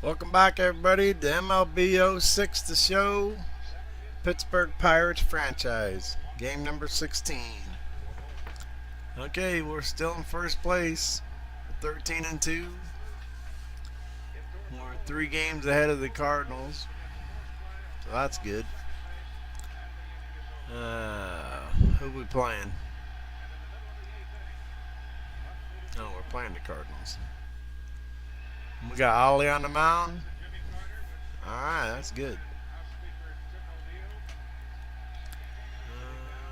Welcome back, everybody, to MLB 06 The Show, Pittsburgh Pirates franchise, game number 16. Okay, we're still in first place, 13-2. We're 3 games ahead of the Cardinals, so that's good. Who are we playing? Oh, we're playing the Cardinals. We got Ollie on the mound. Alright, that's good.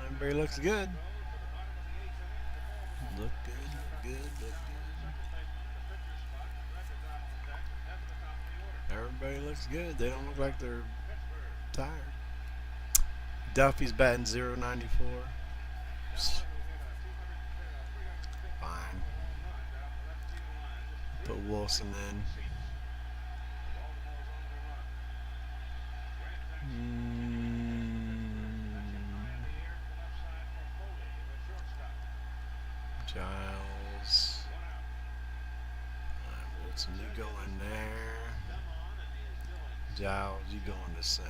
Everybody looks good. Look good. Everybody looks good. They don't look like they're tired. Duffy's batting .094. Fine. Put Wilson in. Giles. Wilson, you go in there. Giles, you go in the center.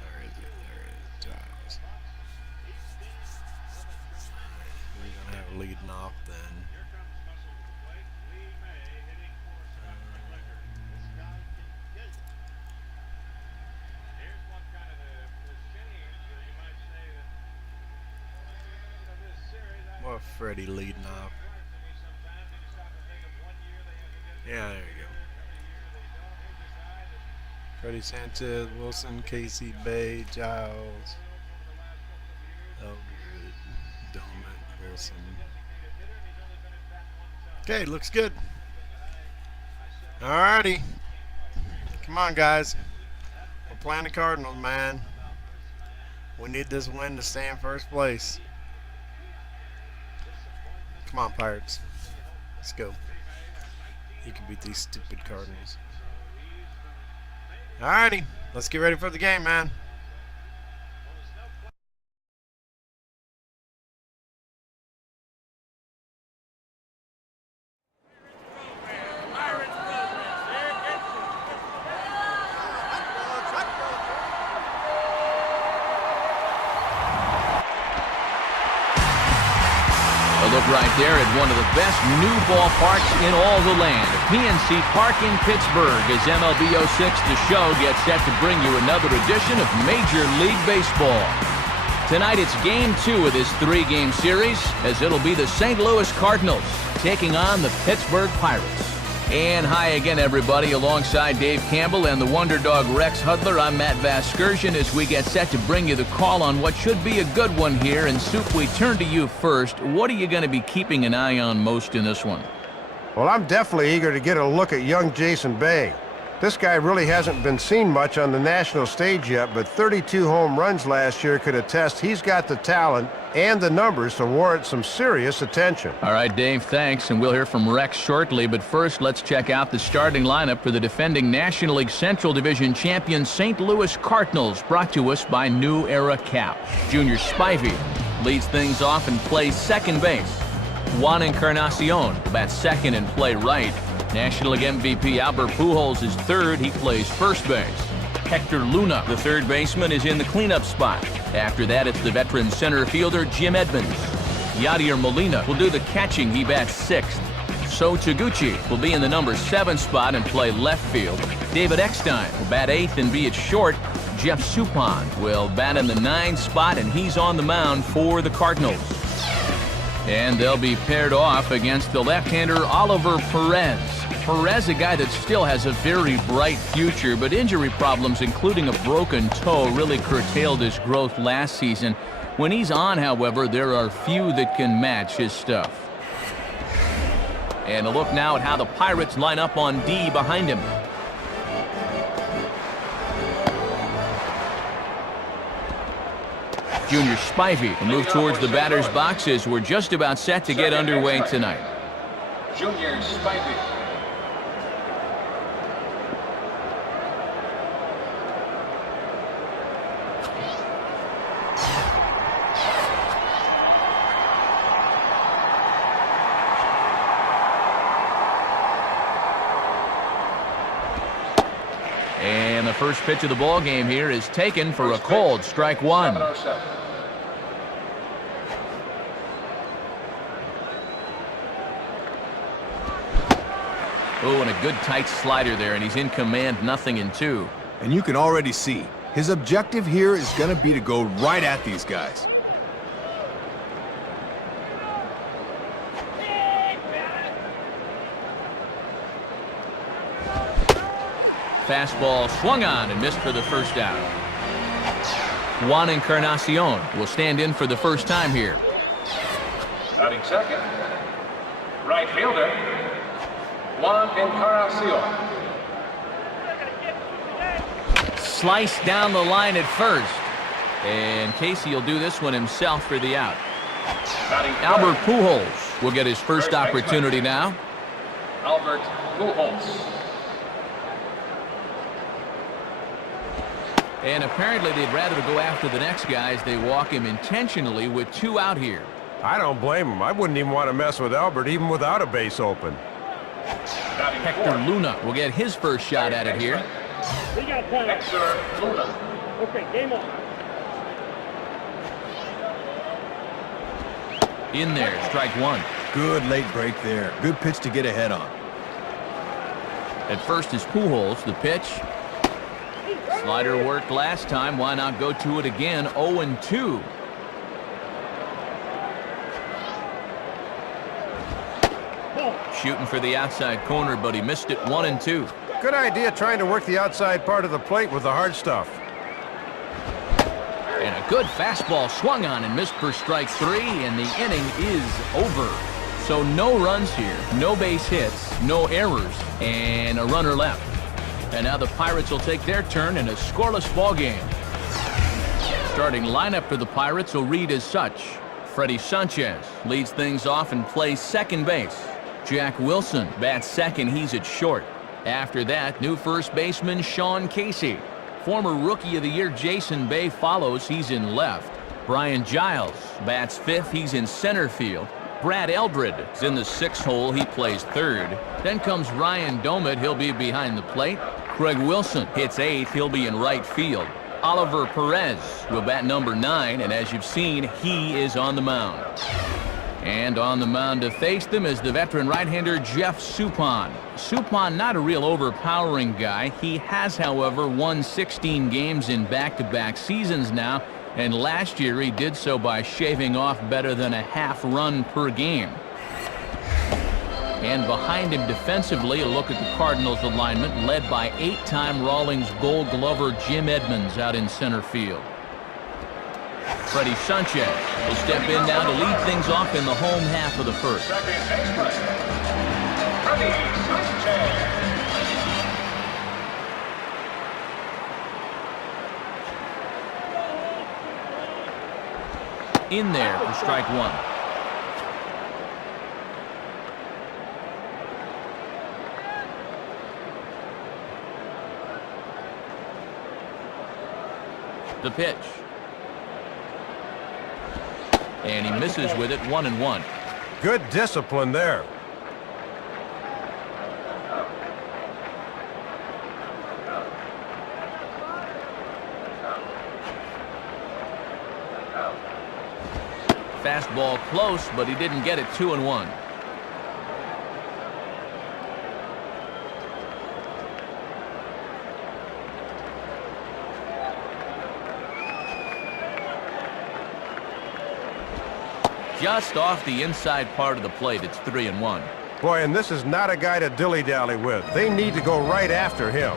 There it is, Giles. We're going to have a leading off then. What Freddie leading off? Yeah, there you go. Freddie Sanchez, Wilson, Casey, Bay, Giles, Elwood, Doman, Wilson. Okay, looks good. Alrighty. Come on, guys. We're playing the Cardinals, man. We need this win to stay in first place. Come on, Pirates. Let's go. You can beat these stupid Cardinals. Alrighty. Let's get ready for the game, man. Look right there at one of the best new ballparks in all the land. PNC Park in Pittsburgh as MLB 06 The Show gets set to bring you another edition of Major League Baseball. Tonight it's Game 2 of this 3-game series as it'll be the St. Louis Cardinals taking on the Pittsburgh Pirates. And hi again, everybody. Alongside Dave Campbell and the Wonder Dog Rex Hudler, I'm Matt Vasgersian as we get set to bring you the call on what should be a good one here. And Soup, we turn to you first. What are you going to be keeping an eye on most in this one? Well, I'm definitely eager to get a look at young Jason Bay. This guy really hasn't been seen much on the national stage yet, but 32 home runs last year could attest he's got the talent and the numbers to warrant some serious attention. All right, Dave, thanks, and we'll hear from Rex shortly. But first, let's check out the starting lineup for the defending National League Central Division champion St. Louis Cardinals, brought to us by New Era Cap. Junior Spivey leads things off and plays second base. Juan Encarnacion bats second and play right. National League MVP Albert Pujols is third. He plays first base. Hector Luna, the third baseman, is in the cleanup spot. After that, it's the veteran center fielder Jim Edmonds. Yadier Molina will do the catching. He bats sixth. So Taguchi will be in the number 7 spot and play left field. David Eckstein will bat 8th and be at short. Jeff Suppan will bat in the 9 spot, and he's on the mound for the Cardinals. And they'll be paired off against the left-hander Oliver Perez. Perez, a guy that still has a very bright future, but injury problems, including a broken toe, really curtailed his growth last season. When he's on, however, there are few that can match his stuff. And a look now at how the Pirates line up on D behind him. Junior Spivey will move towards the batter's boxes. We're just about set to get underway tonight. Junior Spivey. And the first pitch of the ball game here is taken for a cold strike one. 7-0-7. Oh, and a good tight slider there, and he's in command, 0-2. And you can already see, his objective here is going to be to go right at these guys. Fastball swung on and missed for the first out. Juan Encarnacion will stand in for the first time here. Batting second, right fielder, Juan Encarnacion. Slice down the line at first. And Casey will do this one himself for the out. Batting Albert third, Pujols will get his first opportunity now. Albert Pujols. And apparently they'd rather go after the next guy as they walk him intentionally with 2 out here. I don't blame him. I wouldn't even want to mess with Albert even without a base open. Batting Hector fourth, Luna will get his first shot at it here. Hector Luna. In there, strike one. Good late break there. Good pitch to get ahead on. At first is Pujols, the pitch. Slider worked last time. Why not go to it again? 0-2. Shooting for the outside corner, but he missed it. 1-2. Good idea trying to work the outside part of the plate with the hard stuff. And a good fastball swung on and missed for strike 3, and the inning is over. So no runs here, no base hits, no errors, and a runner left. And now the Pirates will take their turn in a scoreless ball game. Starting lineup for the Pirates will read as such. Freddie Sanchez leads things off and plays second base. Jack Wilson bats second, he's at short. After that, new first baseman Sean Casey. Former Rookie of the Year Jason Bay follows, he's in left. Brian Giles bats fifth, he's in center field. Brad Eldred is in the 6th hole, he plays third. Then comes Ryan Domit, he'll be behind the plate. Craig Wilson hits 8th, he'll be in right field. Oliver Perez will bat number 9, and as you've seen, he is on the mound. And on the mound to face them is the veteran right-hander Jeff Suppan. Suppan, not a real overpowering guy. He has, however, won 16 games in back-to-back seasons now, and last year he did so by shaving off better than a half run per game. And behind him defensively, a look at the Cardinals alignment, led by 8-time Rawlings Gold Glover Jim Edmonds out in center field. Freddie Sanchez will step in now to lead things off in the home half of the first. Second baseman, Freddie Sanchez. In there for strike one. The pitch. And he misses with it, 1-1. Good discipline there. Fastball close, but he didn't get it. 2-1. Just off the inside part of the plate, it's 3-1. Boy, and this is not a guy to dilly-dally with. They need to go right after him.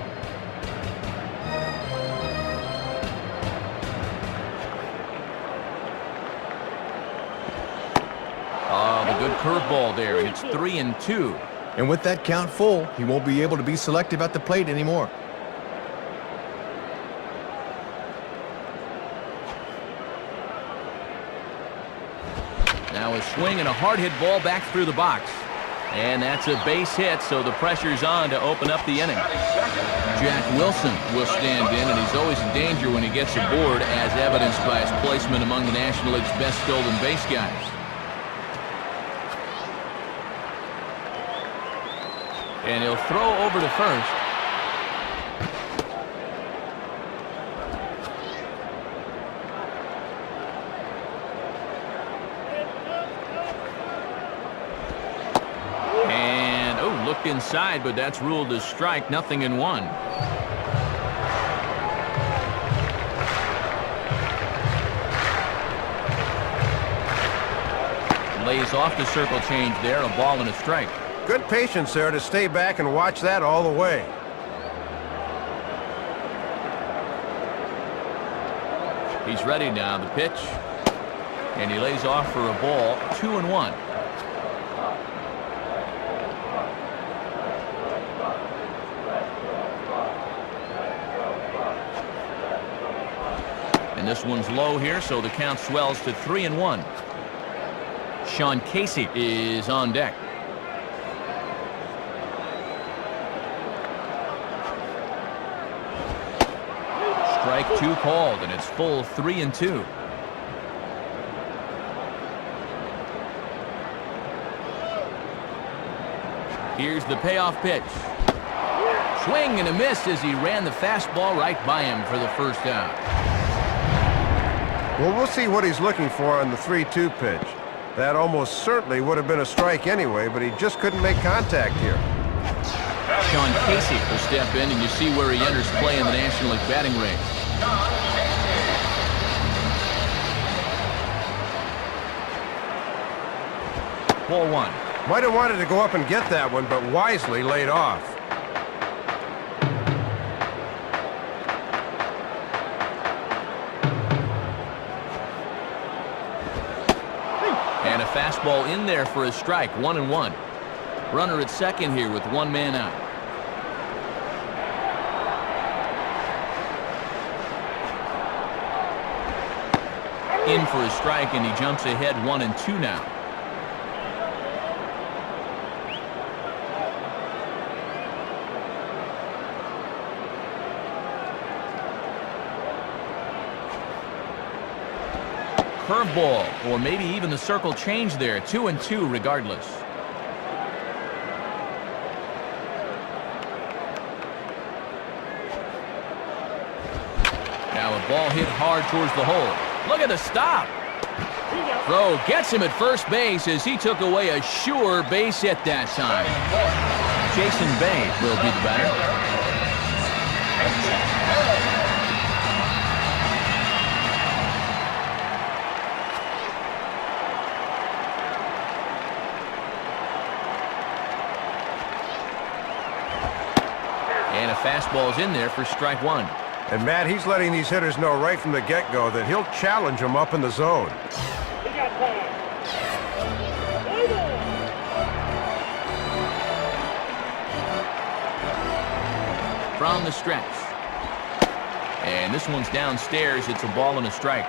Oh, the good curveball there, and it's 3-2. And with that count full, he won't be able to be selective at the plate anymore. Now a swing and a hard hit ball back through the box. And that's a base hit, so the pressure's on to open up the inning. Jack Wilson will stand in, and he's always in danger when he gets aboard, as evidenced by his placement among the National League's best stolen base guys. And he'll throw over to first. Looked inside, but that's ruled a strike, 0-1. Lays off the circle change there, a ball and a strike. Good patience there to stay back and watch that all the way. He's ready now, the pitch. And he lays off for a ball, 2-1. And this one's low here, so the count swells to 3-1. Sean Casey is on deck. Strike 2 called, and it's full 3-2. Here's the payoff pitch. Swing and a miss as he ran the fastball right by him for the first out. Well, we'll see what he's looking for on the 3-2 pitch. That almost certainly would have been a strike anyway, but he just couldn't make contact here. Sean Casey will step in, and you see where he enters play in the National League batting range. Ball 1. Might have wanted to go up and get that one, but wisely laid off. And a fastball in there for a strike, 1-1. Runner at second here with one man out. In for a strike, and he jumps ahead 1-2 now. Curveball, or maybe even the circle change there. 2-2 regardless. Now a ball hit hard towards the hole. Look at the stop. Throw gets him at first base as he took away a sure base hit that time. Jason Bay will be the batter. And a fastball's in there for strike 1. And Matt, he's letting these hitters know right from the get-go that he'll challenge them up in the zone. From the stretch. And this one's downstairs. It's a ball and a strike.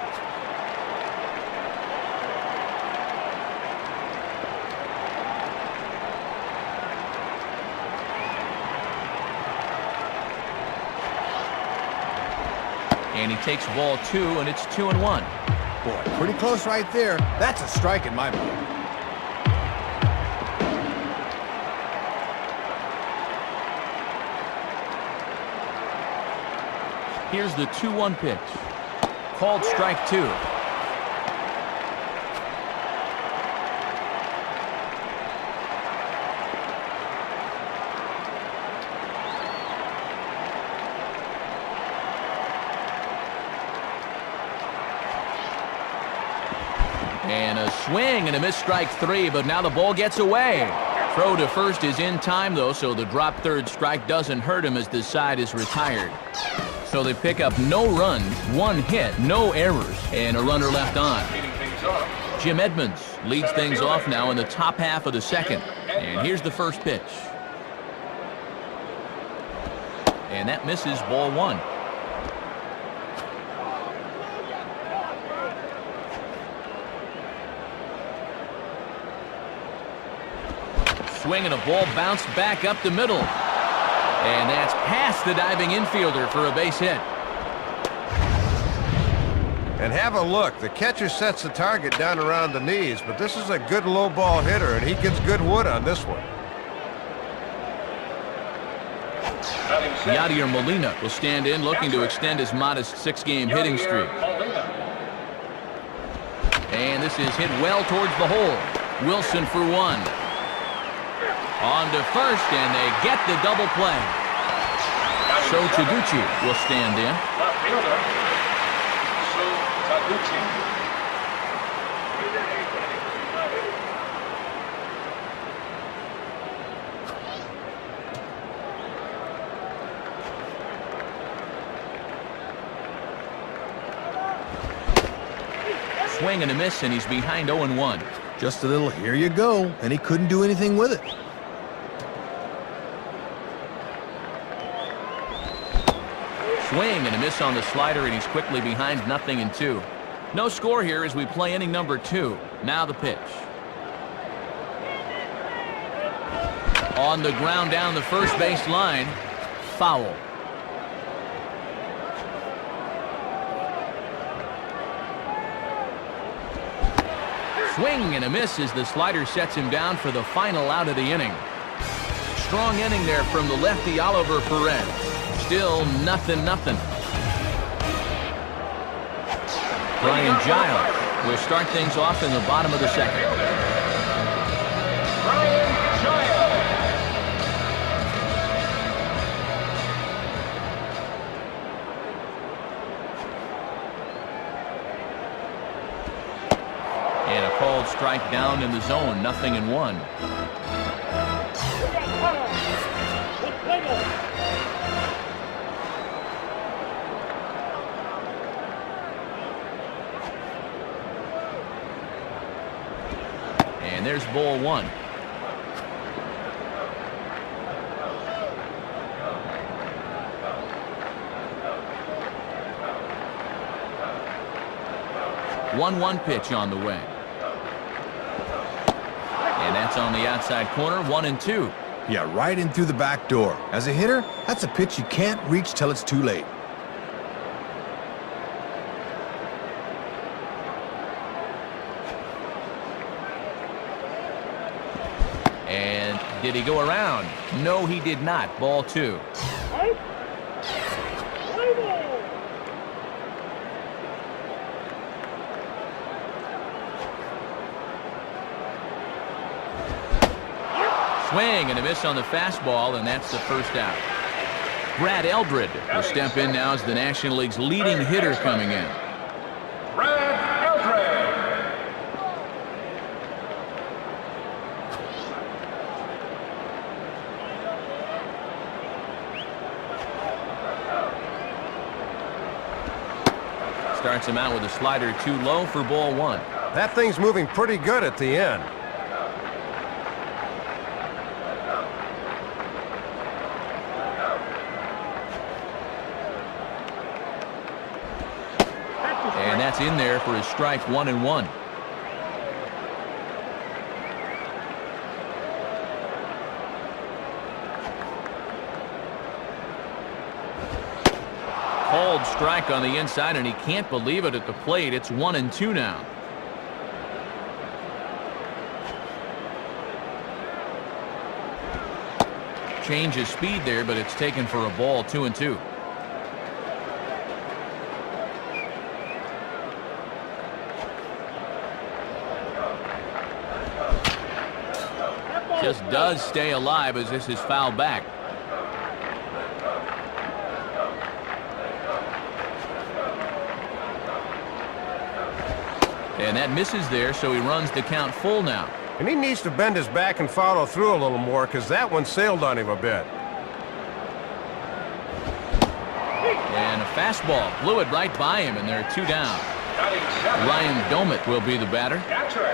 And he takes ball 2, and it's 2-1. Boy, pretty close right there. That's a strike in my book. Here's the 2-1 pitch. Called strike 2. And a swing and a missed strike 3, but now the ball gets away. Throw to first is in time, though, so the drop third strike doesn't hurt him as the side is retired. So they pick up no runs, 1 hit, no errors, and a runner left on. Jim Edmonds leads things off now in the top half of the second. And here's the first pitch. And that misses, ball 1. Swing and a ball bounced back up the middle. And that's past the diving infielder for a base hit. And have a look. The catcher sets the target down around the knees, but this is a good low ball hitter, and he gets good wood on this one. Yadier Molina will stand in, looking to extend his modest 6-game hitting streak. And this is hit well towards the hole. Wilson for 1. On to first, and they get the double play. So Taguchi will stand in. Left fielder. So Taguchi. Swing and a miss, and he's behind 0-1. Just a little here you go, and he couldn't do anything with it. Swing and a miss on the slider, and he's quickly behind 0-2. No score here as we play inning number 2. Now the pitch. On the ground down the first base line. Foul. Swing and a miss as the slider sets him down for the final out of the inning. Strong inning there from the lefty Oliver Perez. Still 0-0. Brian Giles will start things off in the bottom of the second. Brian Giles. And a called strike down in the zone, 0-1. And there's ball 1. One pitch on the way. And that's on the outside corner, 1-2. Yeah, right in through the back door. As a hitter, that's a pitch you can't reach till it's too late. And did he go around? No, he did not. Ball 2. Swing and a miss on the fastball, and that's the first out. Brad Eldred will step in now as the National League's leading hitter coming in. Brad Eldred. Starts him out with a slider too low for ball 1. That thing's moving pretty good at the end. And that's in there for his strike, 1-1. Called strike on the inside, and he can't believe it at the plate. It's 1-2 now. Change his speed there, but it's taken for a ball, 2-2. Just does stay alive as this is fouled back. And that misses there, so he runs the count full now. And he needs to bend his back and follow through a little more because that one sailed on him a bit. And a fastball blew it right by him, and there are 2 down. Ryan Domet will be the batter. Catcher.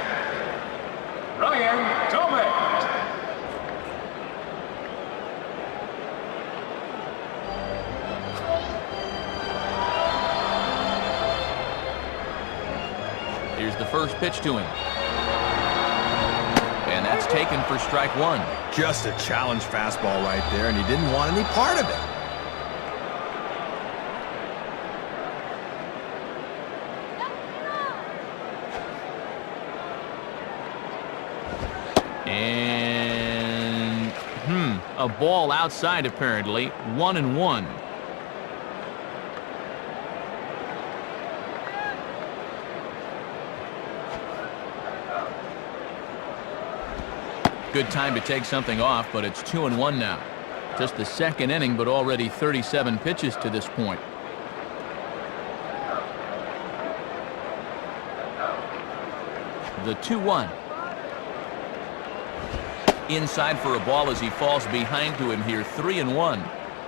Ryan Domet. Here's the first pitch to him. And that's taken for strike 1. Just a challenge fastball right there, and he didn't want any part of it. And a ball outside apparently, 1-1. good time to take something off, but it's 2-1 now. Just the second inning, but already 37 pitches to this point. The 2-1. Inside for a ball as he falls behind to him here. 3-1.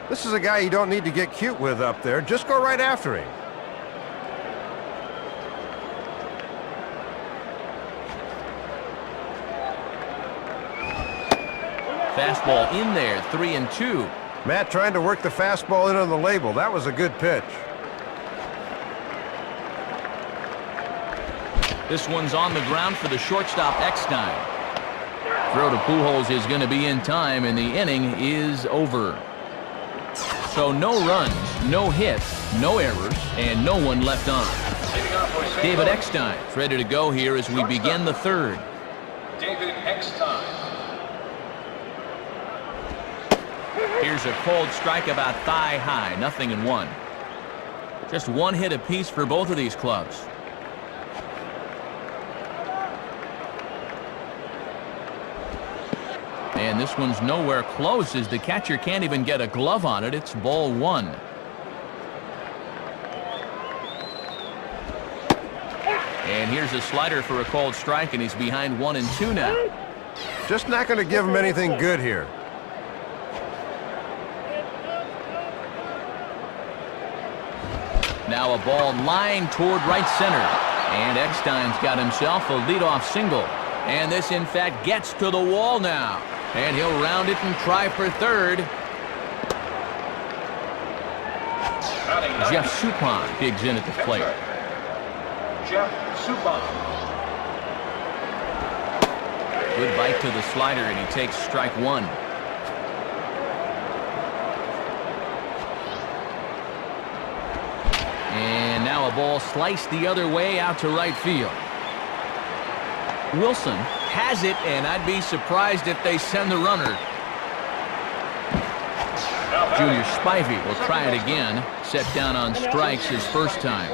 This is a guy you don't need to get cute with up there. Just go right after him. Fastball in there. 3-2. Matt trying to work the fastball in on the label. That was a good pitch. This one's on the ground for the shortstop, Eckstein. Throw to Pujols is going to be in time, and the inning is over. So no runs, no hits, no errors, and no one left on. David Eckstein ready to go here as we begin the third. David Eckstein. Here's a cold strike about thigh high, 0-1. Just one hit apiece for both of these clubs. And this one's nowhere close as the catcher can't even get a glove on it. It's ball one. And here's a slider for a cold strike, and he's behind 1-2 now. Just not going to give him anything good here. Now a ball lined toward right center. And Eckstein's got himself a leadoff single. And this, in fact, gets to the wall now. And he'll round it and try for third. Jeff Suppan digs in at the plate. Jeff Suppan. Good bite to the slider, and he takes strike one. And now a ball sliced the other way out to right field. Wilson has it, and I'd be surprised if they send the runner. Junior Spivey will try it again. Set down on strikes his first time.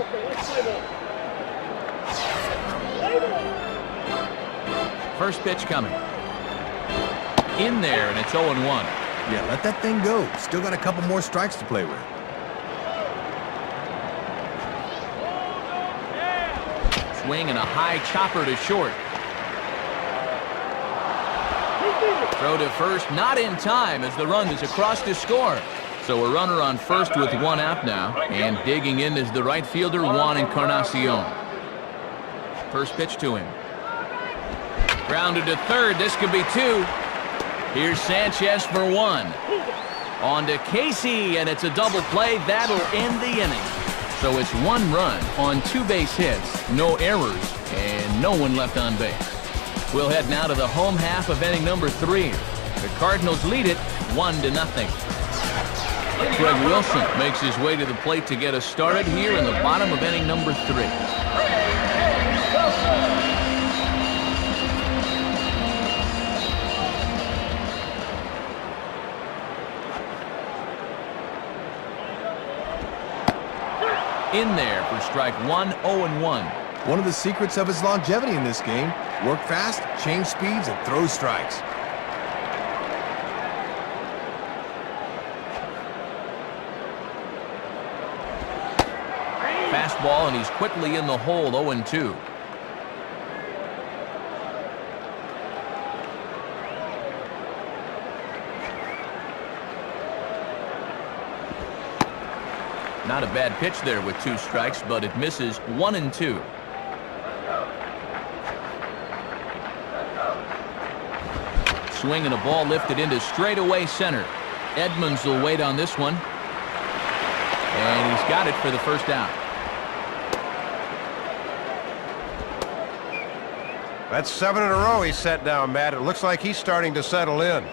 First pitch coming. In there, and it's 0-1. Yeah, let that thing go. Still got a couple more strikes to play with. Swing and a high chopper to short. Throw to first, not in time as the run is across to score. So a runner on first with one out now, and digging in is the right fielder, Juan Encarnacion. First pitch to him. Grounded to third. This could be two. Here's Sanchez for one. On to Casey, and it's a double play. That'll end the inning. So it's one run on two base hits, no errors, and no one left on base. We'll head now to the home half of inning number 3. The Cardinals lead it 1-0. Greg Wilson makes his way to the plate to get us started here in the bottom of inning number 3. In there for strike one, 0-1. One of the secrets of his longevity in this game: work fast, change speeds, and throw strikes. Fastball, and he's quickly in the hole, 0-2. Not a bad pitch there with 2 strikes, but it misses 1-2. Swing and a ball lifted into straightaway center. Edmonds will wait on this one. And he's got it for the first out. That's 7 in a row he set down, Matt. It looks like he's starting to settle in.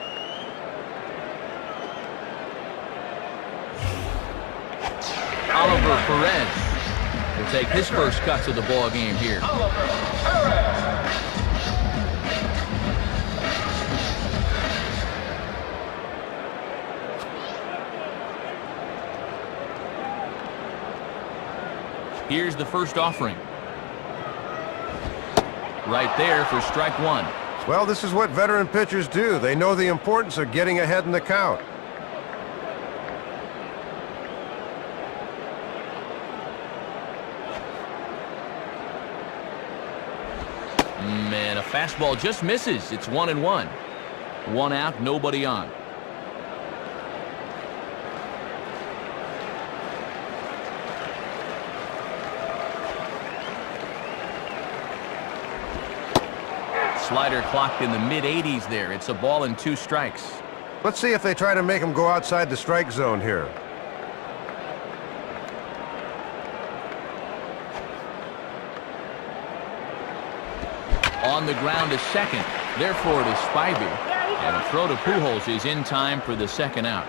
Oliver Perez will take his first cuts of the ball game here. Here's the first offering. Right there for strike one. Well, this is what veteran pitchers do. They know the importance of getting ahead in the count. Man, a fastball just misses. It's 1-1. 1 out, nobody on. Slider clocked in the mid-80s there. It's a ball and 2 strikes. Let's see if they try to make him go outside the strike zone here. On the ground to second. Therefore, it is Spivey. And a throw to Pujols is in time for the 2nd out.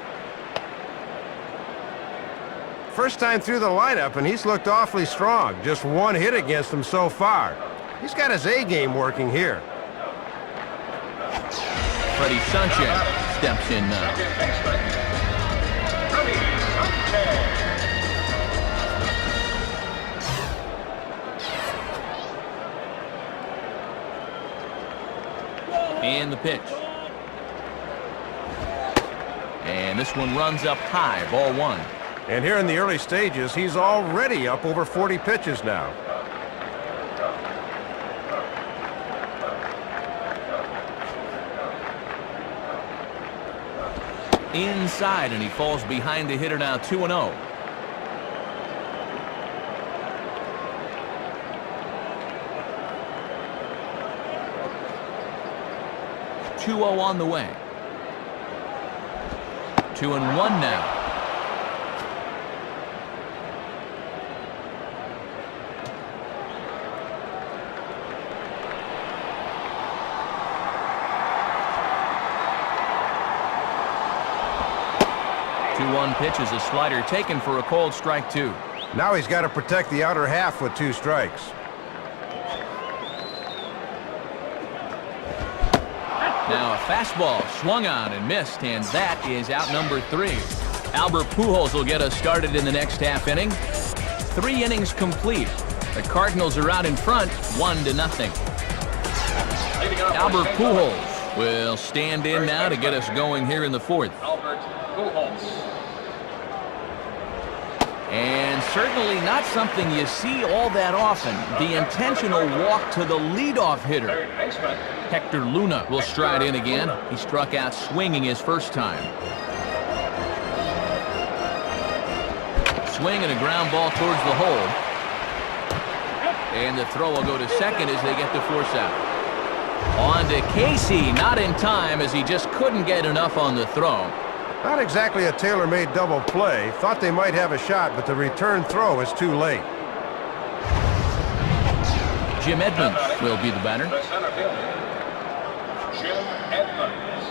First time through the lineup, and he's looked awfully strong. Just 1 hit against him so far. He's got his A-game working here. Freddie Sanchez steps in now. Freddie Sanchez. And the pitch. And this one runs up high, ball 1. And here in the early stages, he's already up over 40 pitches now. Inside, and he falls behind the hitter now, 2-0. On the way. 2-1 now. Two-one pitch is a slider taken for a called strike 2. Now he's got to protect the outer half with 2 strikes. Now a fastball swung on and missed, and that is out number 3. Albert Pujols will get us started in the next half inning. 3 innings complete. The Cardinals are out in front, 1-0. Albert Pujols will stand in now to get us going here in the 4th. Albert Pujols. And certainly not something you see all that often. The intentional walk to the leadoff hitter. Third baseman. Hector Luna will stride in again. He struck out swinging his first time. Swing and a ground ball towards the hole. And the throw will go to second as they get the force out. On to Casey, not in time as he just couldn't get enough on the throw. Not exactly a tailor-made double play. Thought they might have a shot, but the return throw is too late. Jim Edmonds will be the batter. The center fielder, Jim Edmonds.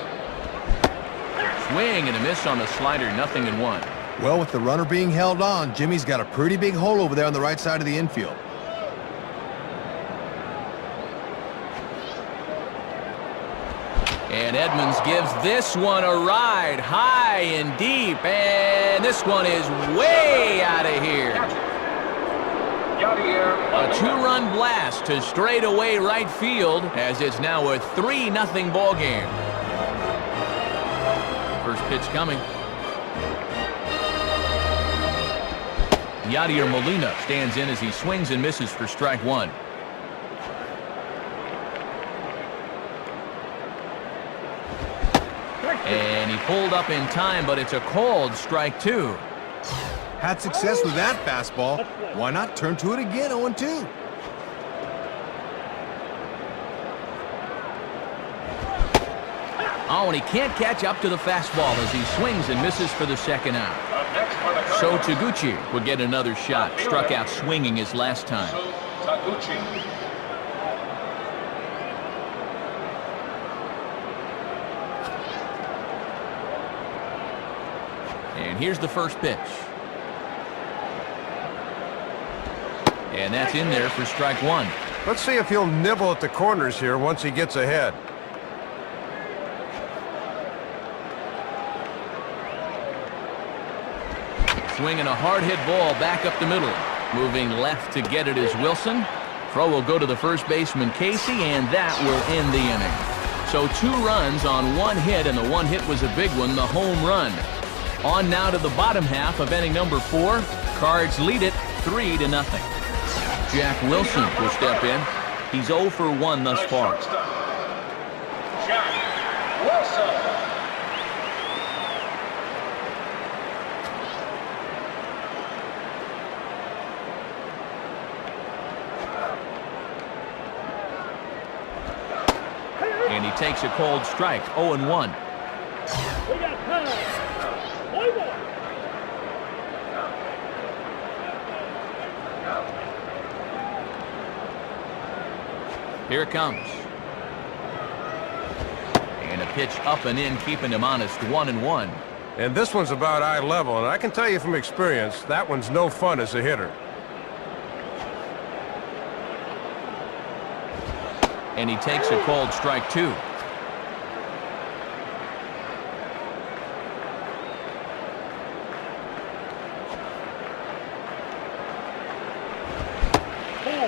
Swing and a miss on the slider, 0-1. Well, with the runner being held on, Jimmy's got a pretty big hole over there on the right side of the infield. And Edmonds gives this one a ride, high and deep, and this one is way out of here. A 2-run blast to straightaway right field as it's now a 3-0 ball game. First pitch coming. Yadier Molina stands in as he swings and misses for strike 1. And he pulled up in time, but it's a called strike 2. Had success with that fastball. Why not turn to it again, 0-2? Oh, and he can't catch up to the fastball as he swings and misses for the 2nd out. So Taguchi would get another shot. Struck out swinging his last time. Taguchi. And here's the first pitch. And that's in there for strike 1. Let's see if he'll nibble at the corners here once he gets ahead. Swinging a hard hit ball back up the middle. Moving left to get it is Wilson. Throw will go to the first baseman, Casey, and that will end the inning. So 2 runs on 1 hit, and the 1 hit was a big one, the home run. On now to the bottom half of inning number 4. Cards lead it 3-0. Jack Wilson will step in. He's 0 for 1 thus far. Jack Wilson. And he takes a cold strike, 0-1. Here it comes. And a pitch up and in, keeping him honest, 1-1. And this one's about eye level, and I can tell you from experience, that one's no fun as a hitter. And he takes a cold strike, 2.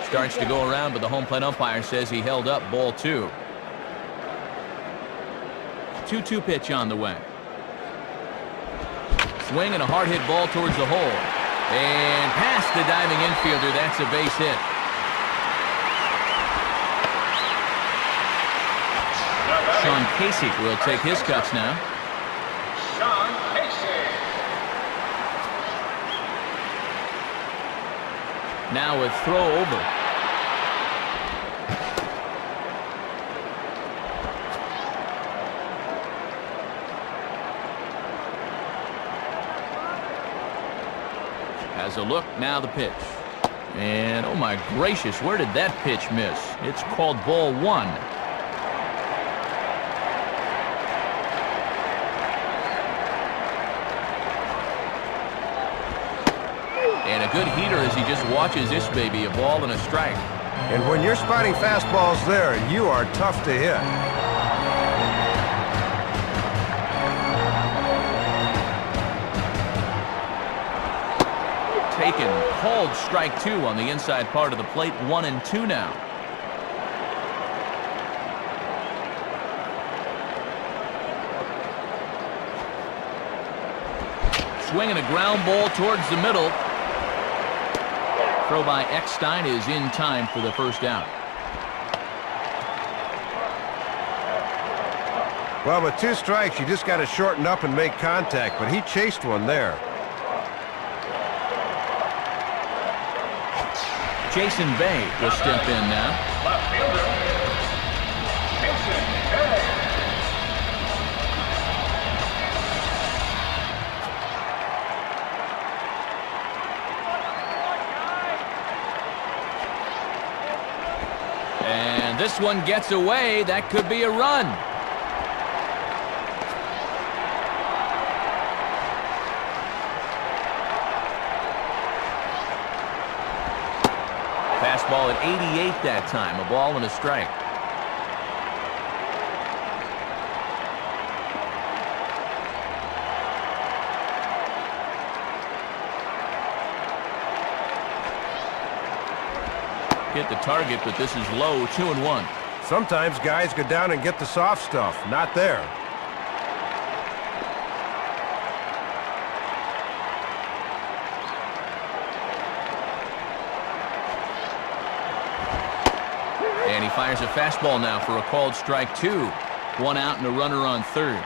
Starts to go around, but the home plate umpire says he held up, ball 2. 2-2 pitch on the way. Swing and a hard hit ball towards the hole. And past the diving infielder, that's a base hit. Sean Casey will take his cuts now. Sean Casey. Now a throw over. Has a look, now the pitch. And oh my gracious, where did that pitch miss? It's called ball 1. And a good heater as he just watches this baby, a ball and a strike. And when you're spotting fastballs there, you are tough to hit. Taken, called strike 2 on the inside part of the plate, 1-2 now. Swinging a ground ball towards the middle. Throw by Eckstein is in time for the first out. Well, with 2 strikes, you just got to shorten up and make contact, but he chased one there. Jason Bay will step in now. Left fielder. Jason Bay. And this one gets away. That could be a run. Fastball at 88 that time. A ball and a strike. Hit the target, but this is low, 2-1. Sometimes guys go down and get the soft stuff. Not there. And he fires a fastball now for a called strike 2. 1 out and a runner on third.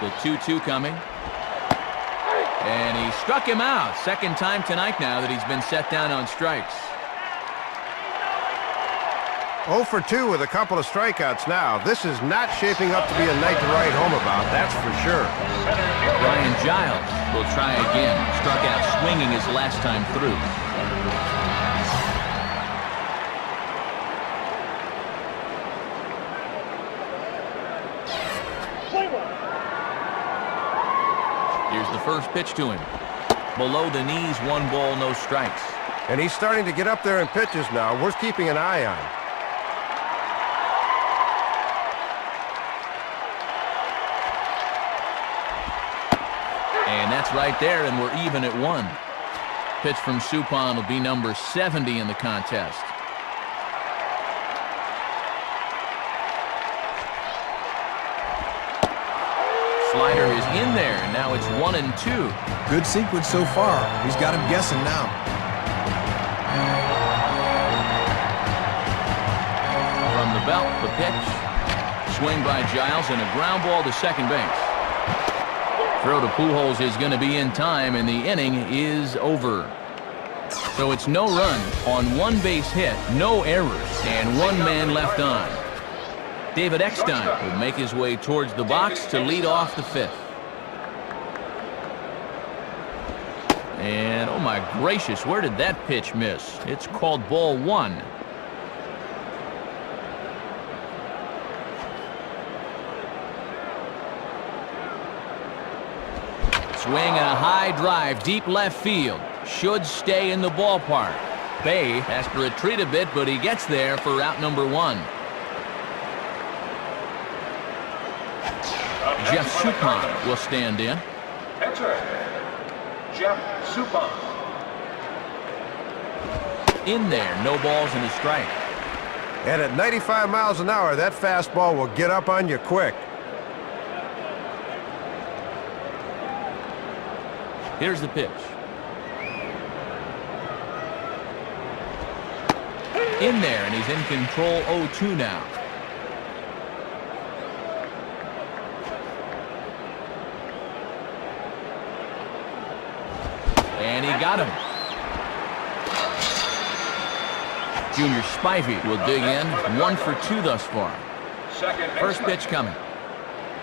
The 2-2 coming. And he struck him out. Second time tonight now that he's been set down on strikes. 0 for 2 with a couple of strikeouts now. This is not shaping up to be a night to write home about, that's for sure. Ryan Giles will try again. Struck out swinging his last time through. Here's the first pitch to him. Below the knees, 1 ball, no strikes. And he's starting to get up there in pitches now. Worth keeping an eye on. That's right there, and we're even at 1. Pitch from Suppan will be number 70 in the contest. Slider is in there, and now it's 1-2. Good sequence so far. He's got him guessing now. From the belt, the pitch. Swing by Giles and a ground ball to second base. Throw to Pujols is going to be in time, and the inning is over. So it's no run on 1 base hit, no errors, and 1 man left on. David Eckstein will make his way towards the box to lead off the 5th. And oh my gracious, where did that pitch miss? It's called ball 1. Swing and a high drive, deep left field. Should stay in the ballpark. Bay has to retreat a bit, but he gets there for out number 1. Jeff Suppan will stand in. Enter Jeff Suppan. In there, no balls and a strike. And at 95 miles an hour, that fastball will get up on you quick. Here's the pitch. In there, and he's in control 0-2 now. And he got him. Junior Spivey will dig in. 1 for 2 thus far. Second First baseman, pitch coming.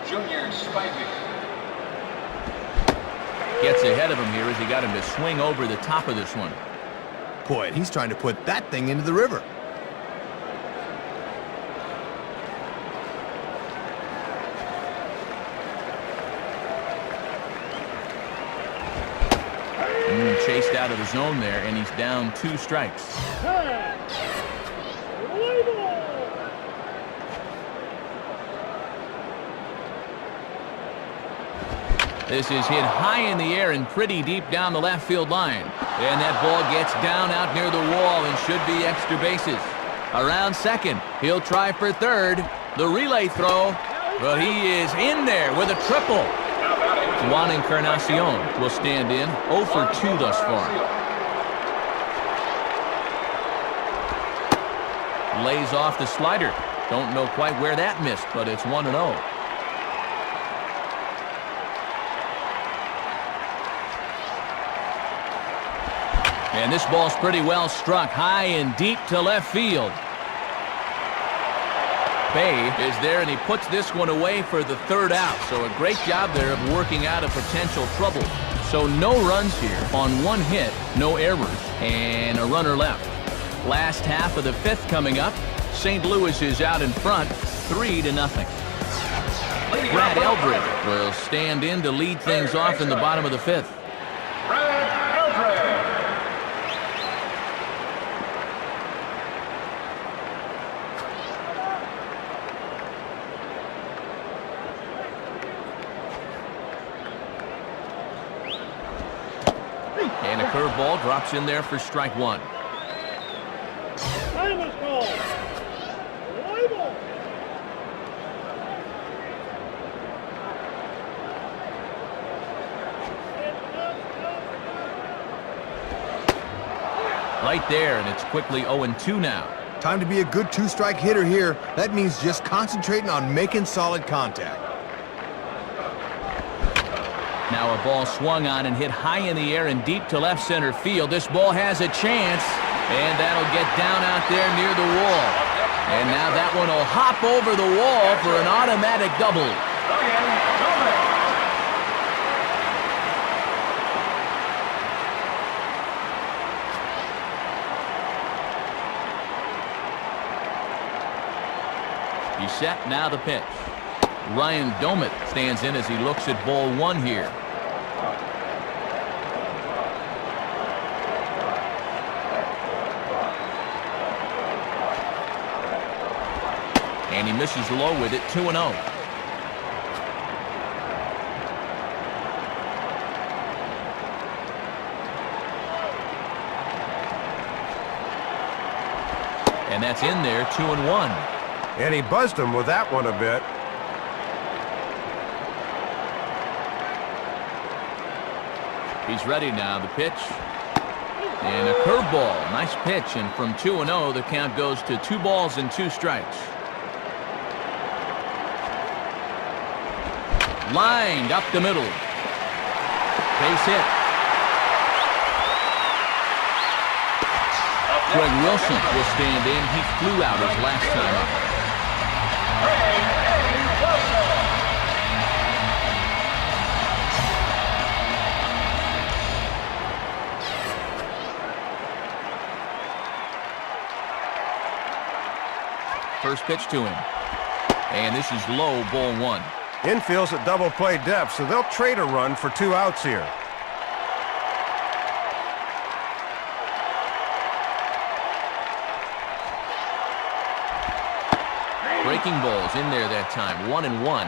Junior Spivey. Gets ahead of him here as he got him to swing over the top of this one. Boy, he's trying to put that thing into the river. Chased out of the zone there, and he's down 2 strikes. This is hit high in the air and pretty deep down the left field line. And that ball gets down out near the wall and should be extra bases. Around second, he'll try for third. The relay throw, but he is in there with a triple. Juan Encarnacion will stand in. 0 for 2 thus far. Lays off the slider. Don't know quite where that missed, but it's 1-0. And this ball's pretty well struck, high and deep to left field. Bay is there, and he puts this one away for the 3rd out. So a great job there of working out a potential trouble. So no runs here on 1 hit, no errors, and a runner left. Last half of the 5th coming up. St. Louis is out in front, 3-0. Brad Eldred will stand in to lead things off in the bottom of the 5th. Brad Eldred. And a curveball drops in there for strike 1. Right there, and it's quickly 0-2 now. Time to be a good 2-strike hitter here. That means just concentrating on making solid contact. Now a ball swung on and hit high in the air and deep to left center field. This ball has a chance, and that'll get down out there near the wall. And now that one will hop over the wall for an automatic double. He's set, now the pitch. Ryan Doumit stands in as he looks at ball 1 here. And he misses low with it, 2-0. And that's in there, 2-1. And he buzzed him with that one a bit. He's ready now. The pitch. And a curveball. Nice pitch. And from 2-0, the count goes to 2 balls and 2 strikes. Lined up the middle. Base hit. Greg Wilson will stand in. He flew out his last time up. First pitch to him. And this is low, ball 1. Infield's at double play depth, so they'll trade a run for 2 outs here. Breaking balls in there that time, 1-1.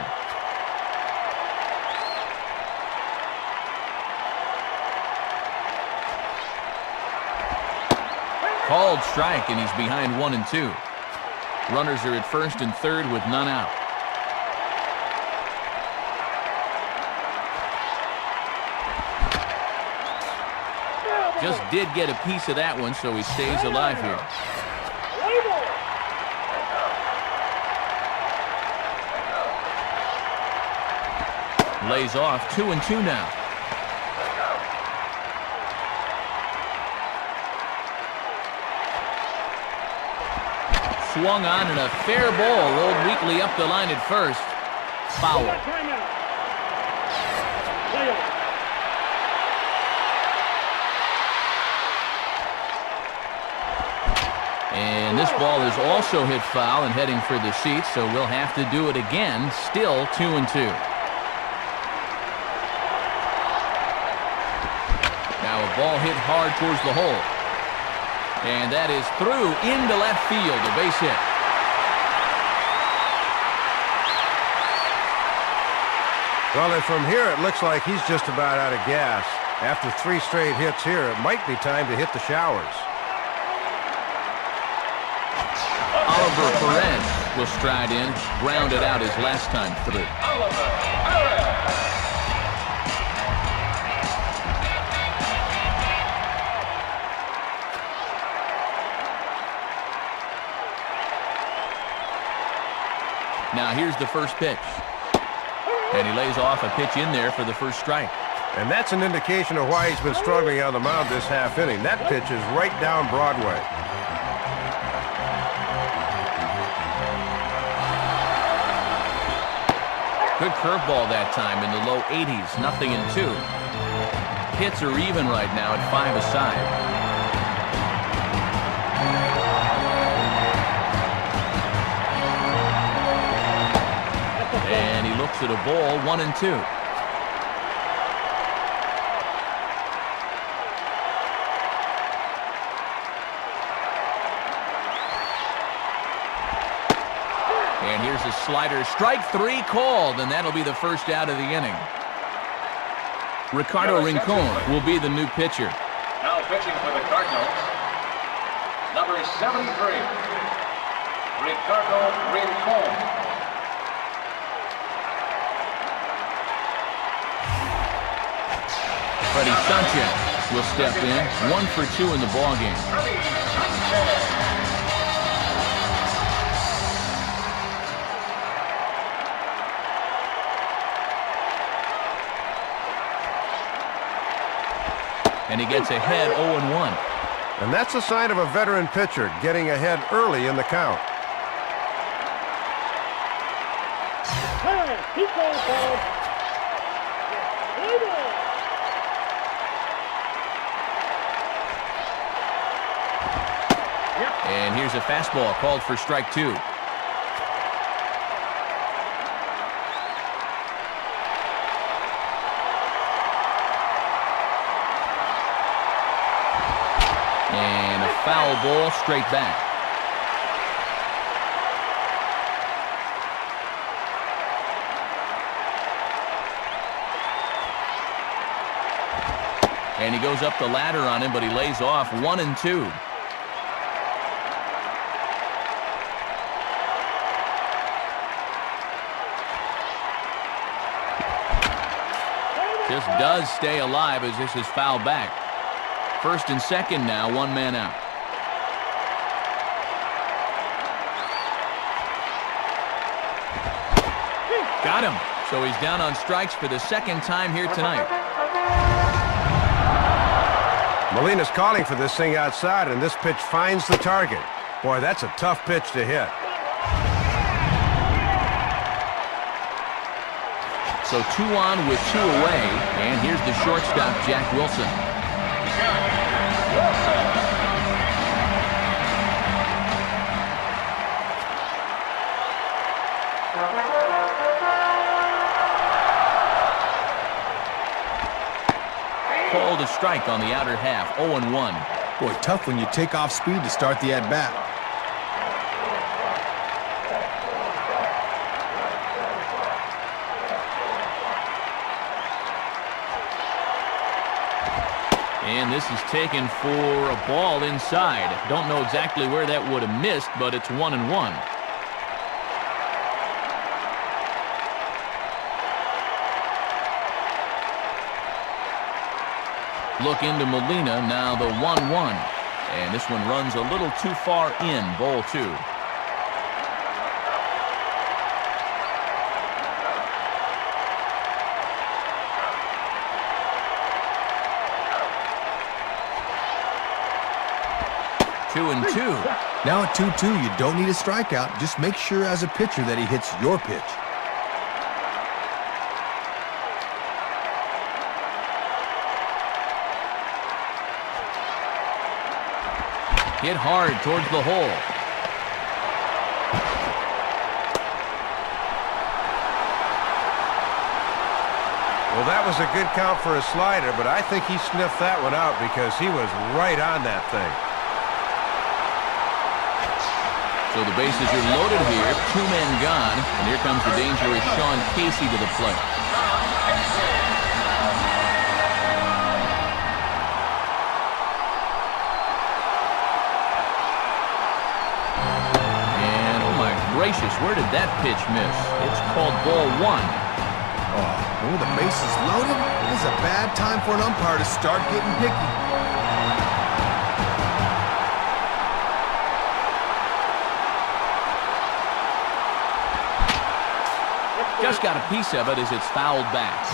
Called strike, and he's behind 1-2. Runners are at first and third with none out. Just did get a piece of that one, so he stays alive here. Lays off, 2-2 now. Swung on and a fair ball rolled weakly up the line at first. Foul. And this ball is also hit foul and heading for the seats, so we'll have to do it again. Still 2-2. Now a ball hit hard towards the hole. And that is through into left field, a base hit. Well, and from here it looks like he's just about out of gas. After 3 straight hits here, it might be time to hit the showers. Oliver Perez will stride in, grounded out his last time through. Now here's the first pitch. And he lays off a pitch in there for the first strike. And that's an indication of why he's been struggling on the mound this half inning. That pitch is right down Broadway. Good curveball that time in the low 80s, 0-2. Hits are even right now at 5 aside. And he looks at a ball, 1-2. And here's a slider. Strike 3 called, and that'll be the first out of the inning. Ricardo Rincon will be the new pitcher. Now pitching for the Cardinals, number 73, Ricardo Rincon. Freddie Sanchez will step in, 1 for 2 in the ballgame. Freddie Sanchez. And he gets ahead 0-1. And that's a sign of a veteran pitcher getting ahead early in the count. And here's a fastball called for strike 2. And a foul ball straight back. And he goes up the ladder on him, but he lays off 1-2. Just does stay alive as this is fouled back. First and second now, one man out. Got him. So he's down on strikes for the second time here tonight. Molina's calling for this thing outside, and this pitch finds the target. Boy, that's a tough pitch to hit. So 2 on with 2 away, and here's the shortstop, Jack Wilson. Called a strike on the outer half, 0-1. Boy, tough when you take off speed to start the at-bat. And this is taken for a ball inside. Don't know exactly where that would have missed, but it's 1-1. Look into Molina, now the 1-1. And this one runs a little too far in, ball 2. Two and 2. Now at 2-2, you don't need a strikeout. Just make sure as a pitcher that he hits your pitch. Hit hard towards the hole. Well, that was a good count for a slider, but I think he sniffed that one out because he was right on that thing. So the bases are loaded here, 2 men gone, and here comes the dangerous Sean Casey to the plate. And oh my gracious, where did that pitch miss? It's called ball 1. Oh, when the bases loaded, this is a bad time for an umpire to start getting picky. Just got a piece of it as it's fouled back.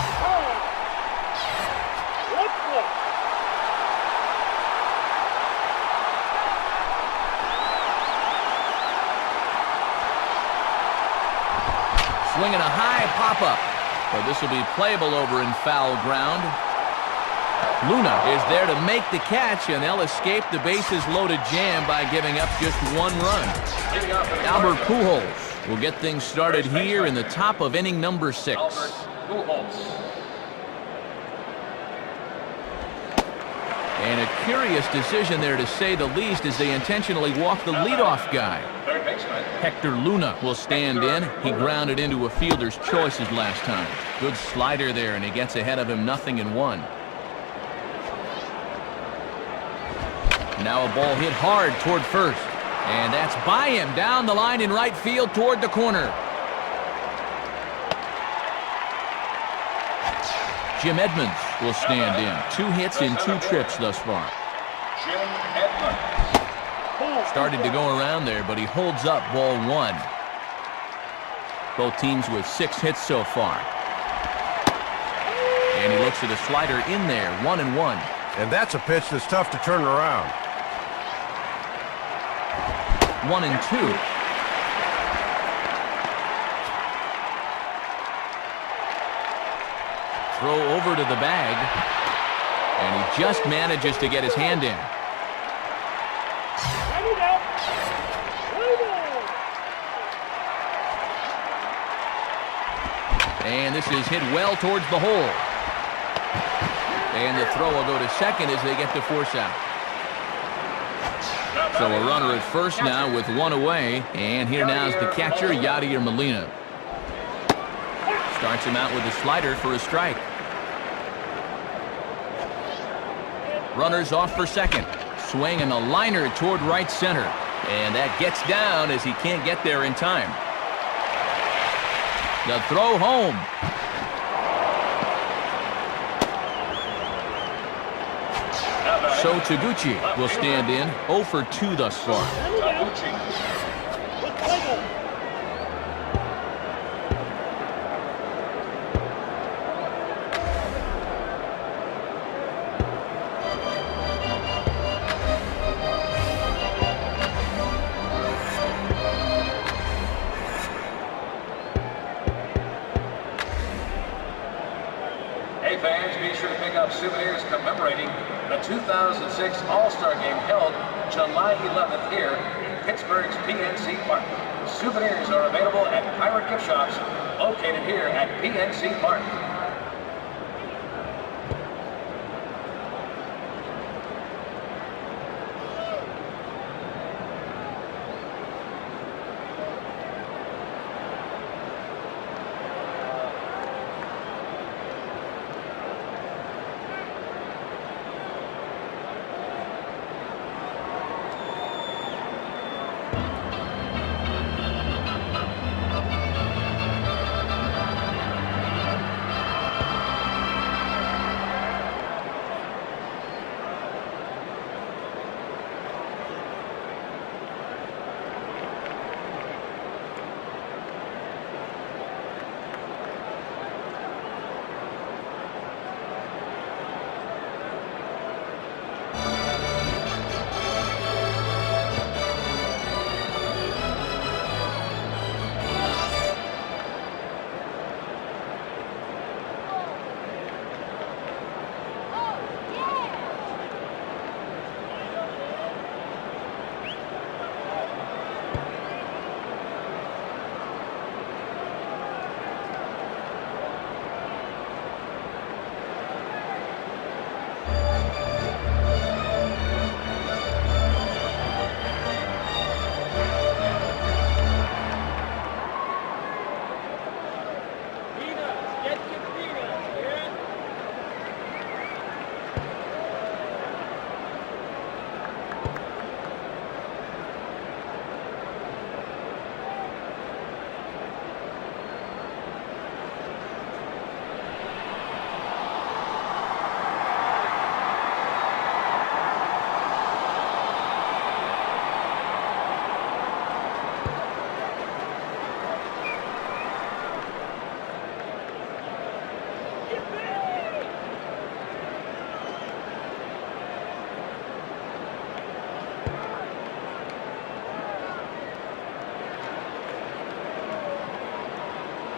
Swinging a high pop-up. But this will be playable over in foul ground. Luna is there to make the catch, and they'll escape the bases-loaded jam by giving up just 1 run. Albert Pujols will get things started here in the top of inning number 6. And a curious decision there, to say the least, as they intentionally walk the leadoff guy. Hector Luna will stand in. He grounded into a fielder's choices last time. Good slider there, and he gets ahead of him, 0-1. Now a ball hit hard toward first. And that's by him, down the line in right field toward the corner. Jim Edmonds will stand in. 2 hits in 2 trips thus far. Jim Edmonds. Started to go around there, but he holds up ball 1. Both teams with 6 hits so far. And he looks at a slider in there, 1-1. And that's a pitch that's tough to turn around. 1-2. Throw over to the bag, and he just manages to get his hand in. And this is hit well towards the hole. And the throw will go to second as they get the force out. So a runner at first now with 1 away. And here now is the catcher, Yadier Molina. Starts him out with a slider for a strike. Runners off for second. Swing and a liner toward right center. And that gets down as he can't get there in time. The throw home. So Taguchi will stand in 0 for 2 thus far. Taguchi. Hey fans, be sure to pick up souvenirs commemorating the 2006 All-Star Game held July 11th here in Pittsburgh's PNC Park. Souvenirs are available at Pirate Gift Shops located here at PNC Park.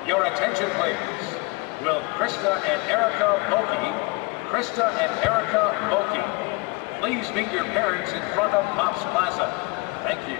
Your attention, please. Will Krista and Erica Boki, please meet your parents in front of Pops Plaza. Thank you.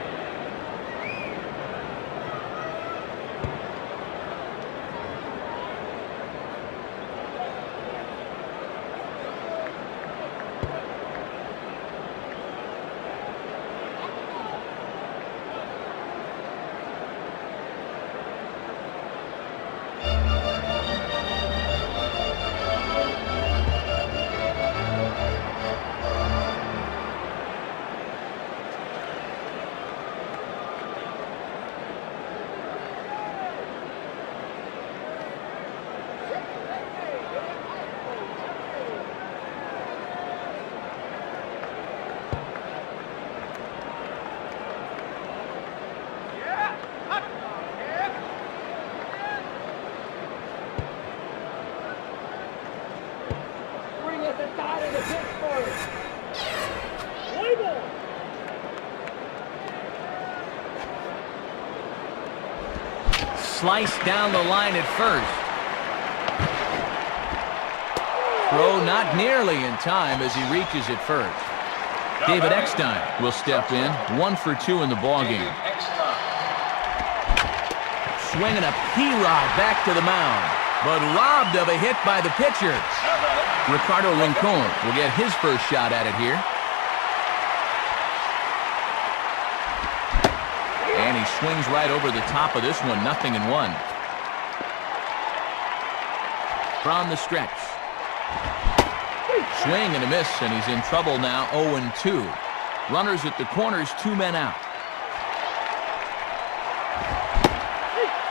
Sliced down the line at first. Throw not nearly in time as he reaches it first. David Eckstein will step in, 1 for 2 in the ballgame. Swinging a P-Rod back to the mound, but robbed of a hit by the pitcher. Ricardo Rincon will get his first shot at it here. And he swings right over the top of this one, 0-1. From the stretch. Swing and a miss, and he's in trouble now, 0-2. Runners at the corners, 2 men out.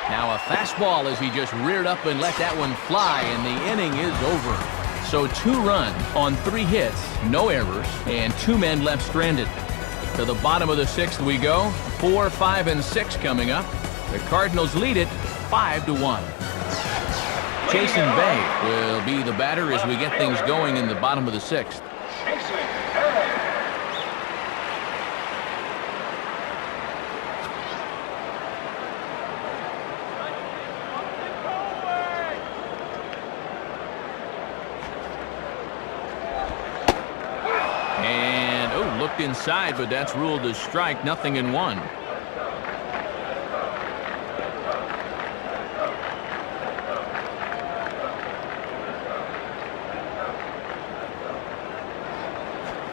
Now a fastball as he just reared up and let that one fly, and the inning is over. So 2 runs on 3 hits, no errors, and 2 men left stranded. To the bottom of the 6th we go. 4, 5, and 6 coming up. The Cardinals lead it 5-1. Jason Bay will be the batter as we get things going in the bottom of the 6th. Jason Bay. And, oh, looked inside, but that's ruled a strike. 0-1.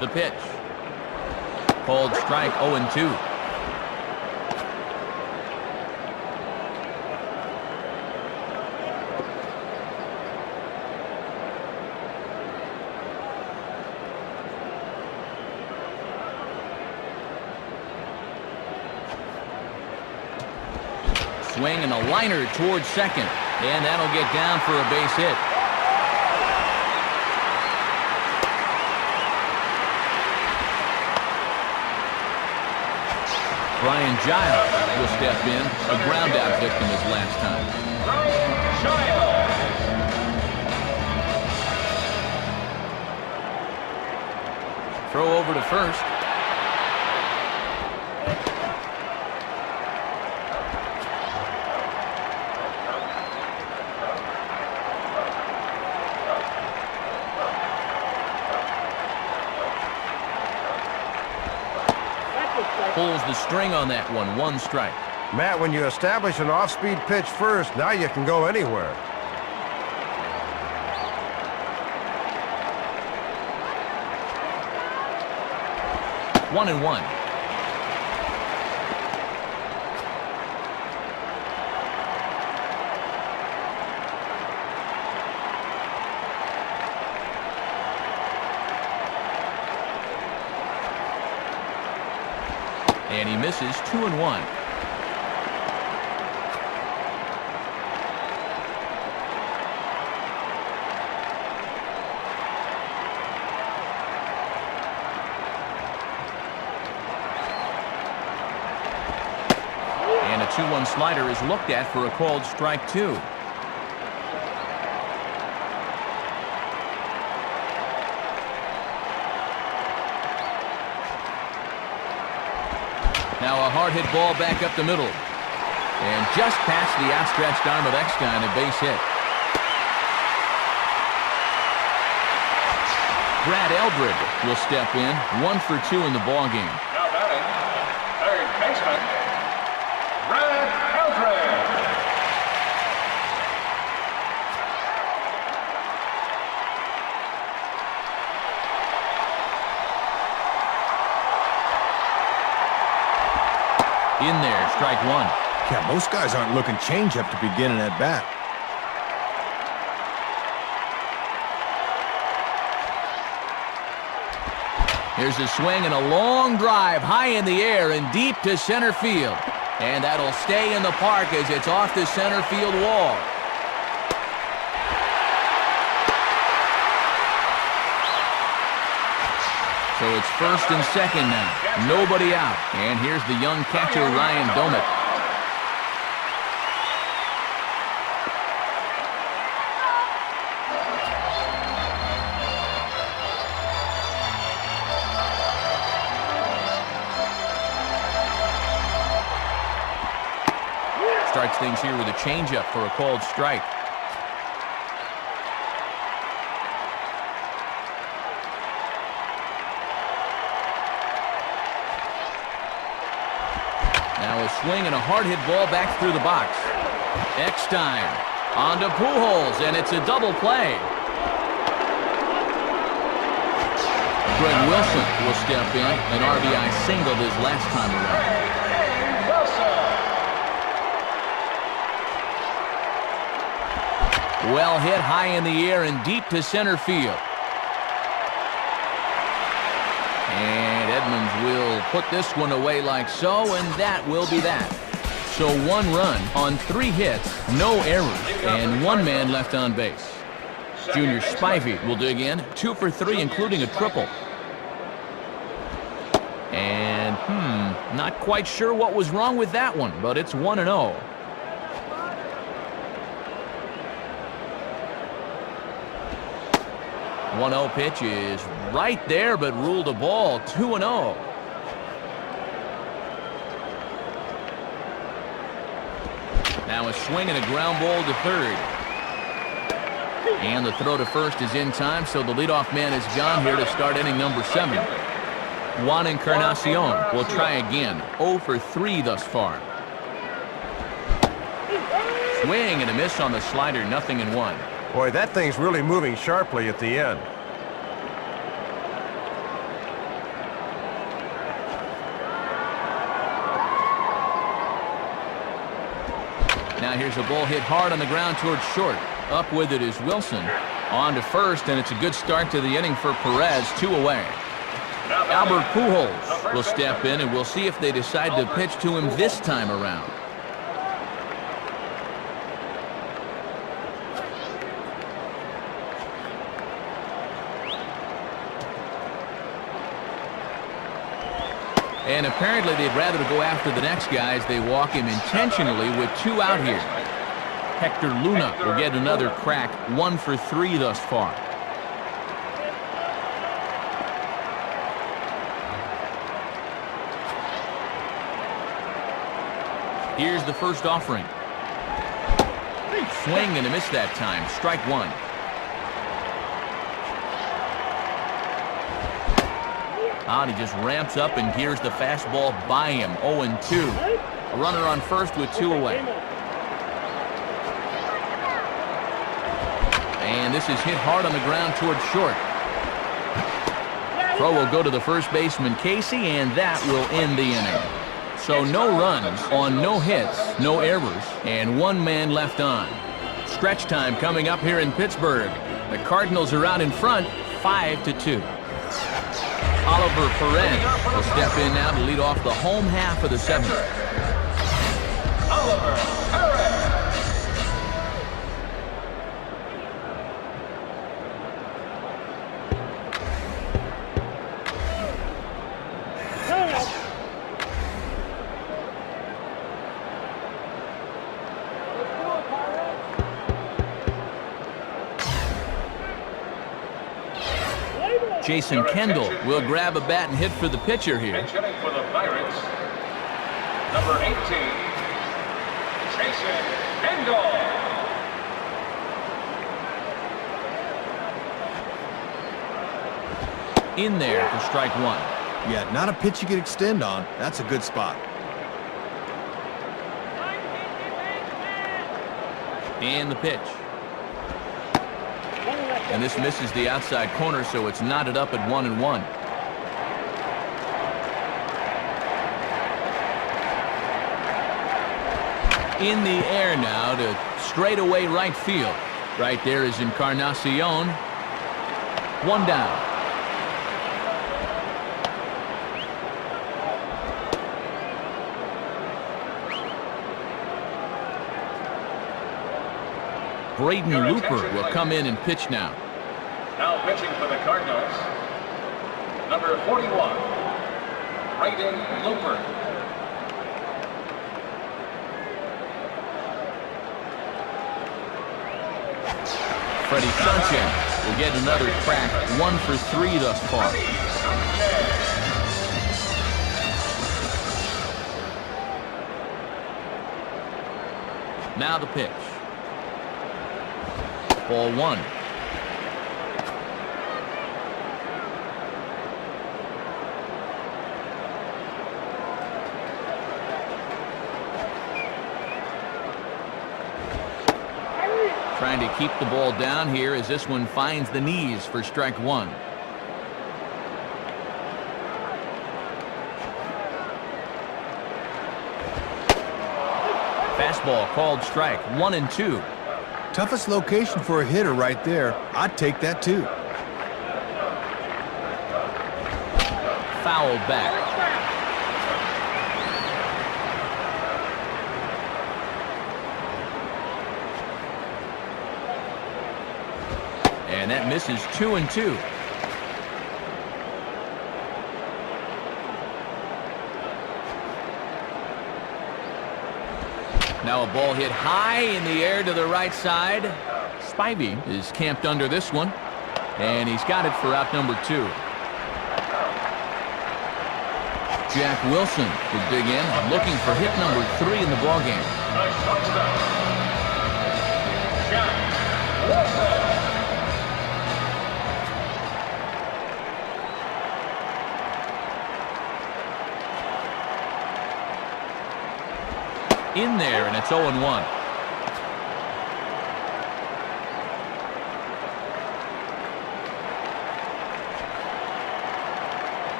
The pitch. Called strike. 0-2. Swing and a liner towards second, and that'll get down for a base hit. Brian Giles will step in, a ground out victim his last time. Brian Giles. Throw over to first. Pulls the string on that one. 1 strike. Matt, when you establish an off-speed pitch first, now you can go anywhere. One and one. And he misses. 2-1. And a 2-1 slider is looked at for a called strike 2. Now a hard hit ball back up the middle. And just past the outstretched arm of Eckstein, a base hit. Brad Eldred will step in. 1 for 2 in the ball game. Now batting, third baseman, Brad Eldred. In there, strike 1. Yeah, most guys aren't looking changeup to begin an at-bat. Here's a swing and a long drive high in the air and deep to center field. And that'll stay in the park as it's off the center field wall. So it's first and second now. Nobody out. And here's the young catcher, Ryan Domit. Starts things here with a changeup for a called strike. Now a swing and a hard hit ball back through the box. Eckstein on to Pujols, and it's a double play. Greg Wilson will step in. An RBI single his last time around. Well hit high in the air and deep to center field. And Edmonds will put this one away like so, and that will be that. So 1 run on 3 hits, no errors, and 1 man left on base. Junior Spivey will dig in. 2 for 3, including a triple. And, not quite sure what was wrong with that one, but it's 1-0. One-0 pitch is right there, but ruled a ball. 2-0. Now a swing and a ground ball to third. And the throw to first is in time, so the leadoff man is gone here to start inning number 7. Juan Encarnacion will try again. 0 for 3 thus far. Swing and a miss on the slider, 0-1. Boy, that thing's really moving sharply at the end. Now here's a ball hit hard on the ground towards short. Up with it is Wilson. On to first, and it's a good start to the inning for Perez. 2 away. Albert Pujols will step in, and we'll see if they decide to pitch to him this time around. And apparently they'd rather go after the next guy as they walk him intentionally with 2 out here. Hector Luna will get another crack. 1 for 3 thus far. Here's the first offering. Swing and a miss that time. Strike 1. Out, he just ramps up and gears the fastball by him. 0-2. A runner on first with 2 away. And this is hit hard on the ground towards short. Throw will go to the first baseman, Casey, and that will end the inning. So no runs on no hits, no errors, and 1 man left on. Stretch time coming up here in Pittsburgh. The Cardinals are out in front, 5-2. Oliver Perez will step in now to lead off the home half of the 7th. Oliver Perez. Jason Kendall will grab a bat and hit for the pitcher here. Pitch hitting for the Pirates, number 18, Jason Kendall. In there for strike 1. Yeah, not a pitch you could extend on. That's a good spot. And the pitch. And this misses the outside corner, so it's knotted up at 1-1. In the air now to straightaway right field. Right there is Encarnacion. 1 down. Braden Looper will come in and pitch now. Now pitching for the Cardinals, number 41, Braden Looper. Freddie Sanchez will get another crack. 1 for 3 thus far. Now the pitch. Ball 1. Trying to keep the ball down here as this one finds the knees for strike 1. Fastball called strike. 1-2. Toughest location for a hitter right there. I'd take that too. Fouled back. And that misses 2-2. Now a ball hit high in the air to the right side. Spivey is camped under this one, and he's got it for out number 2. Jack Wilson will dig in, looking for hit number 3 in the ballgame. Jack Wilson. In there, and it's 0-1.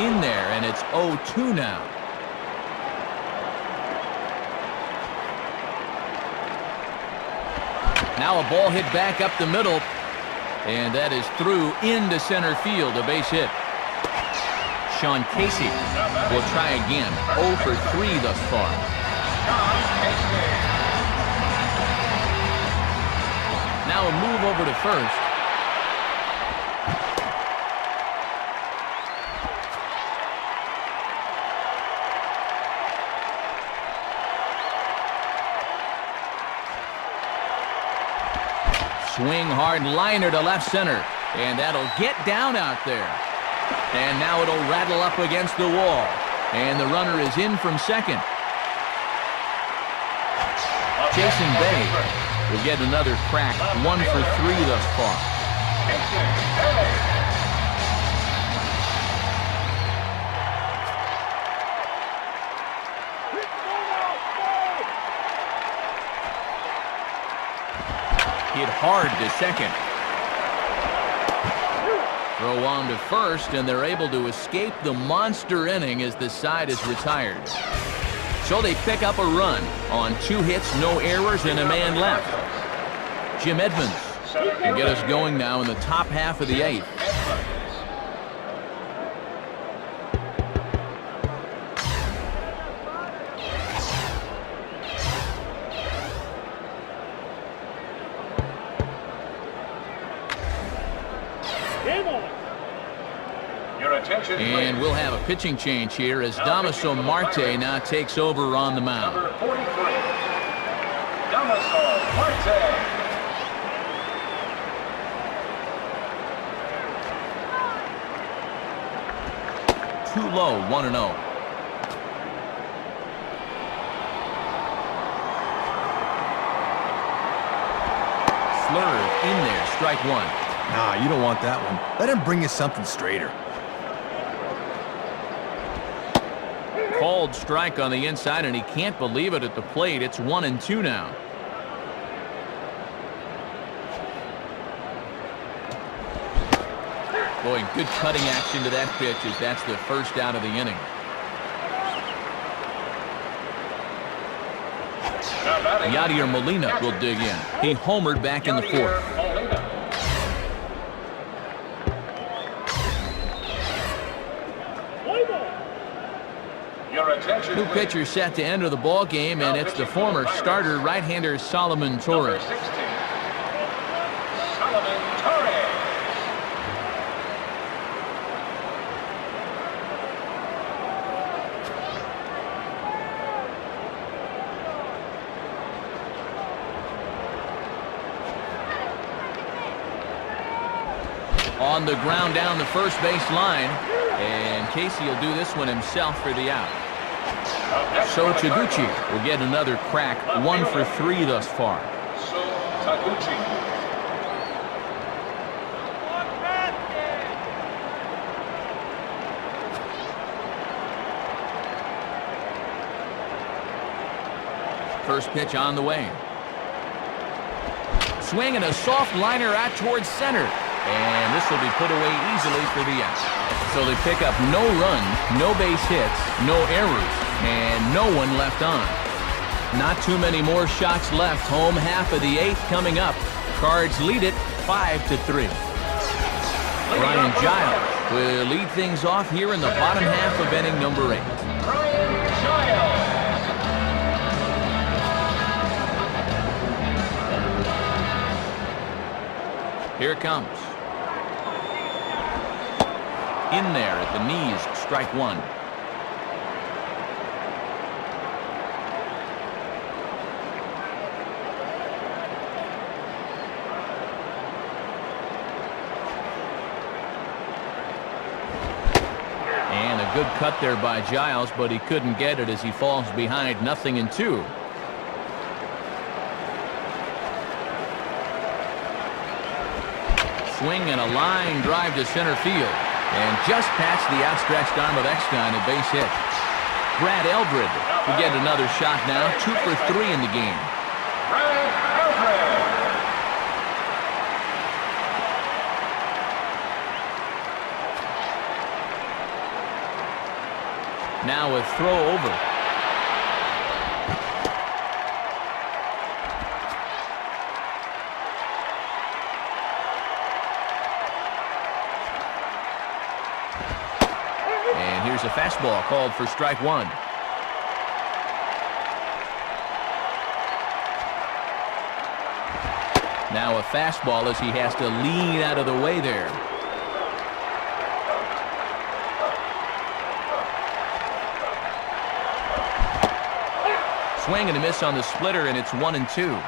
In there, and it's 0-2 now. Now a ball hit back up the middle, and that is through into center field, a base hit. Sean Casey will try again. 0 for 3 thus far. Now a move over to first. Swing hard liner to left center, and that'll get down out there. And now it'll rattle up against the wall. And the runner is in from second. Jason Bay will get another crack. 1 for 3 thus far. Hit hard to second. Throw on to first, and they're able to escape the monster inning as the side is retired. So they pick up a run on 2 hits, no errors, and a man left. Jim Edmonds can get us going now in the top half of the 8th. And we'll have a pitching change here as Damaso Marte now takes over on the mound. Number 43, Damaso Marte. Too low, 1-0. Slurve in there, strike 1. Nah, you don't want that one. Let him bring you something straighter. Called strike on the inside, and he can't believe it at the plate. It's 1-2 now. Boy, good cutting action to that pitch as that's the first out of the inning. Yadier Molina will dig in. He homered back in the 4th. New pitcher set to enter the ball game, and it's the former starter right-hander Solomon Torres. Number 16, Solomon Torres. On the ground down the first base line, and Casey will do this one himself for the out. So Taguchi will get another crack. 1 for 3 thus far. So Taguchi. First pitch on the way. Swing and a soft liner out towards center. And this will be put away easily for the out. So they pick up no runs, no base hits, no errors, and no one left on. Not too many more shots left. Home half of the 8th coming up. Cards lead it 5-3. Brian Giles will lead things off here in the bottom half of inning number 8. Brian Giles. Here it comes. In there at the knees, strike one. And a good cut there by Giles, but he couldn't get it as he falls behind 0-2. Swing and a line drive to center field. And just past the outstretched arm of Eckstein, a base hit. Brad Eldred will get another shot now, 2 for 3 in the game. Now a throw over. And here's a fastball called for strike one. Now a fastball as he has to lean out of the way there. Swing and a miss on the splitter, and it's 1-2.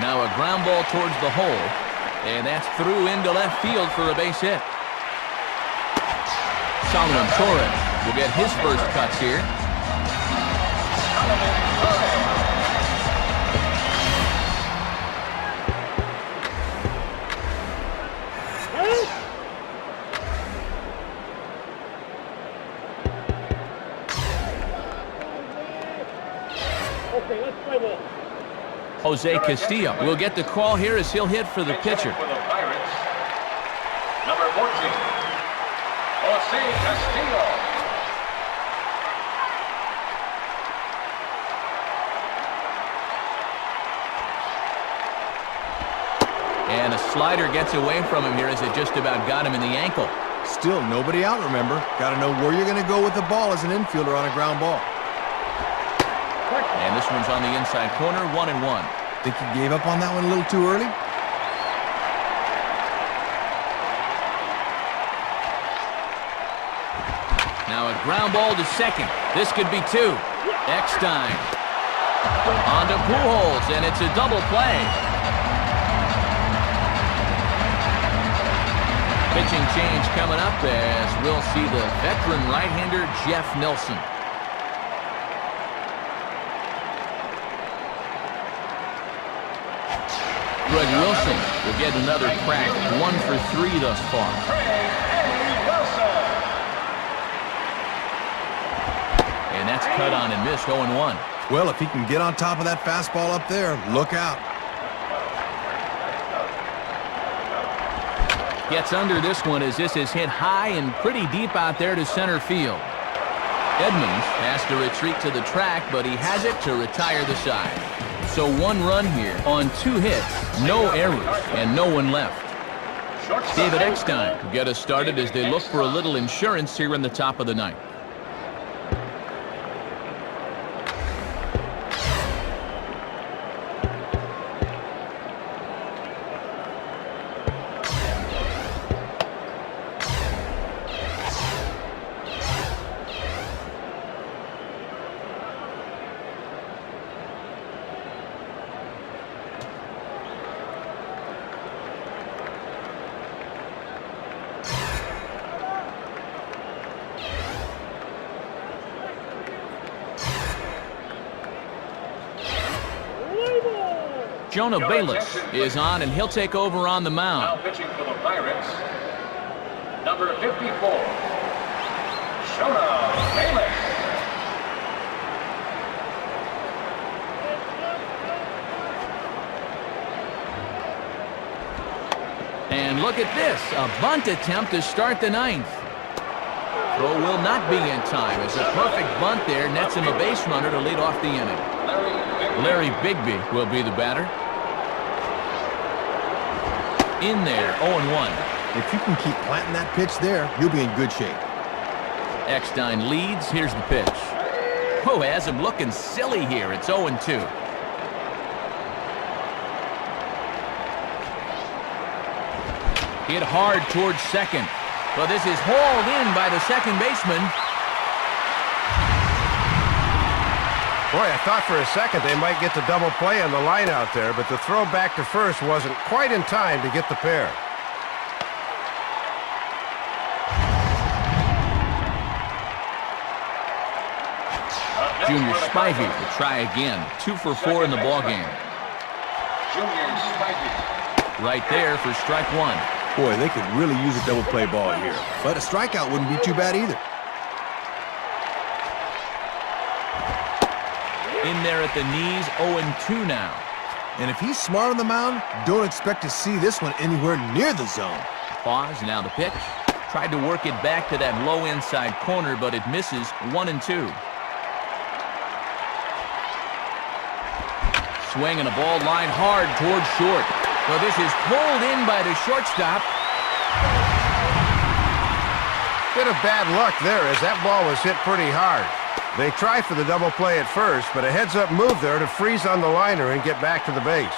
Now a ground ball towards the hole, and that's through into left field for a base hit. Solomon Torres will get his first cuts here. Jose Castillo will get the call here as he'll hit for the pitcher. For the Pirates, number 14, Jose Castillo. And a slider gets away from him here as it just about got him in the ankle. Still nobody out, remember. Got to know where you're going to go with the ball as an infielder on a ground ball. And this one's on the inside corner, 1-1. Think he gave up on that one a little too early? Now a ground ball to second. This could be two. Eckstein on to Pujols, and it's a double play. Pitching change coming up as we'll see the veteran right-hander Jeff Nelson. Greg Wilson will get another crack, 1 for 3 thus far. And that's cut on and missed, 0-1. Well, if he can get on top of that fastball up there, look out. Gets under this one as this is hit high and pretty deep out there to center field. Edmonds has to retreat to the track, but he has it to retire the side. So 1 run here on 2 hits, no errors, and no one left. David Eckstein will get us started as they look for a little insurance here in the top of the ninth. Jonah Bayless is on, and he'll take over on the mound. Now pitching for the Pirates, number 54, Jonah Bayless. And look at this, a bunt attempt to start the ninth. Throw will not be in time as a perfect bunt there nets him a base runner to lead off the inning. Larry Bigby will be the batter. In there, 0-1. If you can keep planting that pitch there, you'll be in good shape. Eckstein leads. Here's the pitch. Oh, has him looking silly here. It's 0-2. Hit hard towards second. Well, this is hauled in by the second baseman. Boy, I thought for a second they might get the double play on the line out there, but the throw back to first wasn't quite in time to get the pair. Junior Spivey will try again. 2 for 4 in the ballgame. Junior Spivey. Right there for strike one. Boy, they could really use a double play ball here. But a strikeout wouldn't be too bad either. In there at the knees, 0-2 now. And if he's smart on the mound, don't expect to see this one anywhere near the zone. Pause, now the pitch. Tried to work it back to that low inside corner, but it misses. 1-2. Swing and a ball line hard towards short. So this is pulled in by the shortstop. Bit of bad luck there as that ball was hit pretty hard. They try for the double play at first, but a heads-up move there to freeze on the liner and get back to the base.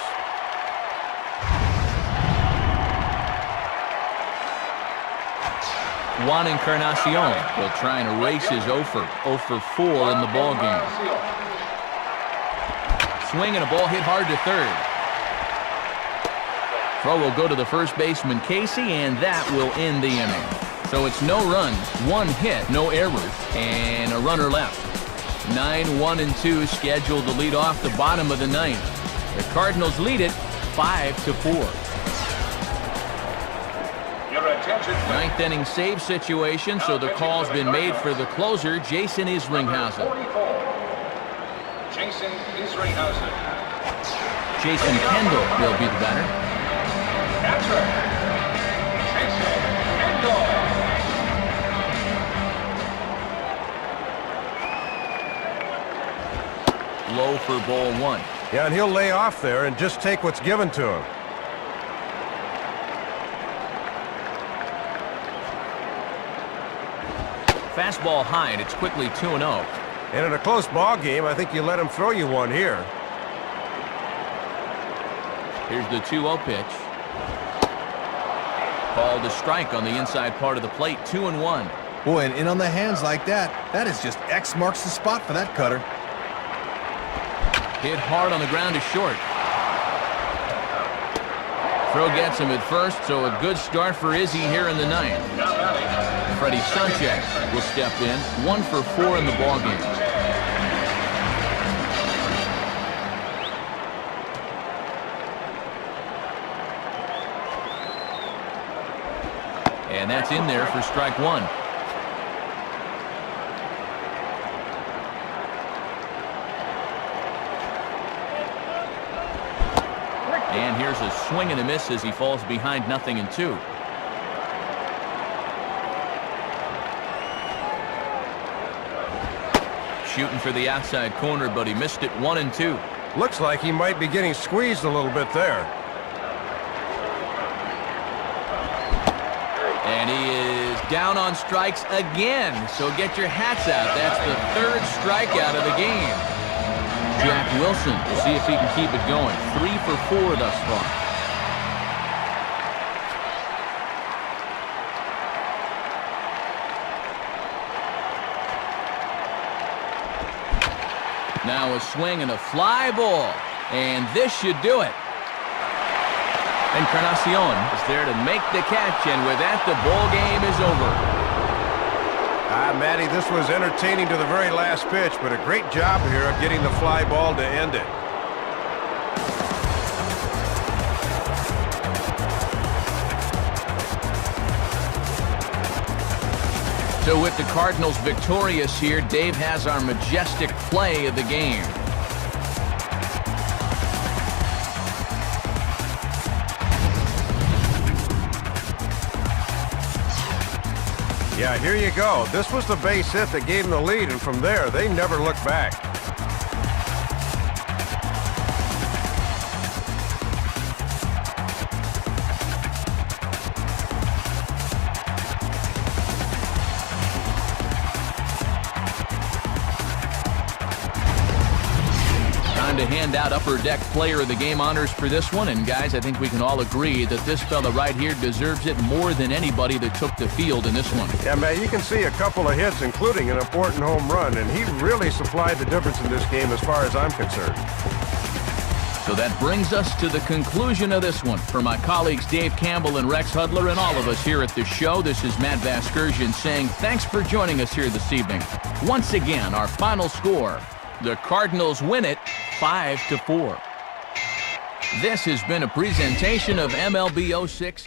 Juan Encarnacion will try and erase his 0 for 4 in the ballgame. Swing and a ball hit hard to third. Throw will go to the first baseman, Casey, and that will end the inning. So it's no runs, 1 hit, no errors, and a runner left. 9-1-2 scheduled to lead off the bottom of the ninth. The Cardinals lead it 5-4. Your attention, please. Ninth inning save situation, so the call's been made for the closer, Jason Isringhausen. 44. Jason Isringhausen. Jason Kendall will be the batter. That's right. Jason Kendall. Low for ball 1. Yeah, and he'll lay off there and just take what's given to him. Fastball high, and it's quickly 2-0. And in a close ball game, I think you let him throw you one here. Here's the 2-0 pitch. Called a strike on the inside part of the plate, 2-1. Boy, and in on the hands like that, that is just X marks the spot for that cutter. Hit hard on the ground to short. Throw gets him at first, so a good start for Izzy here in the ninth. Freddie Sanchez will step in, 1 for 4 in the ballgame. And that's in there for strike 1. And here's a swing and a miss as he falls behind 0-2. Shooting for the outside corner, but he missed it. 1-2. Looks like he might be getting squeezed a little bit there. And he is down on strikes again. So get your hats out. That's the 3rd strikeout of the game. Jack Wilson will see if he can keep it going. 3 for 4 thus far. Now a swing and a fly ball. And this should do it. Encarnacion is there to make the catch, and with that, the ball game is over. Matty, this was entertaining to the very last pitch, but a great job here of getting the fly ball to end it. So with the Cardinals victorious here, Dave has our majestic play of the game. Yeah, here you go. This was the base hit that gave them the lead, and from there, they never looked back. going to hand out Upper Deck Player of the Game honors for this one. And guys, I think we can all agree that this fella right here deserves it more than anybody that took the field in this one. Yeah, man, you can see a couple of hits, including an important home run, and he really supplied the difference in this game as far as I'm concerned. So that brings us to the conclusion of this one. For my colleagues Dave Campbell and Rex Hudler and all of us here at the show, this is Matt Vasgersian saying thanks for joining us here this evening. Once again, our final score, the Cardinals win it 5-4. This has been a presentation of MLB 06.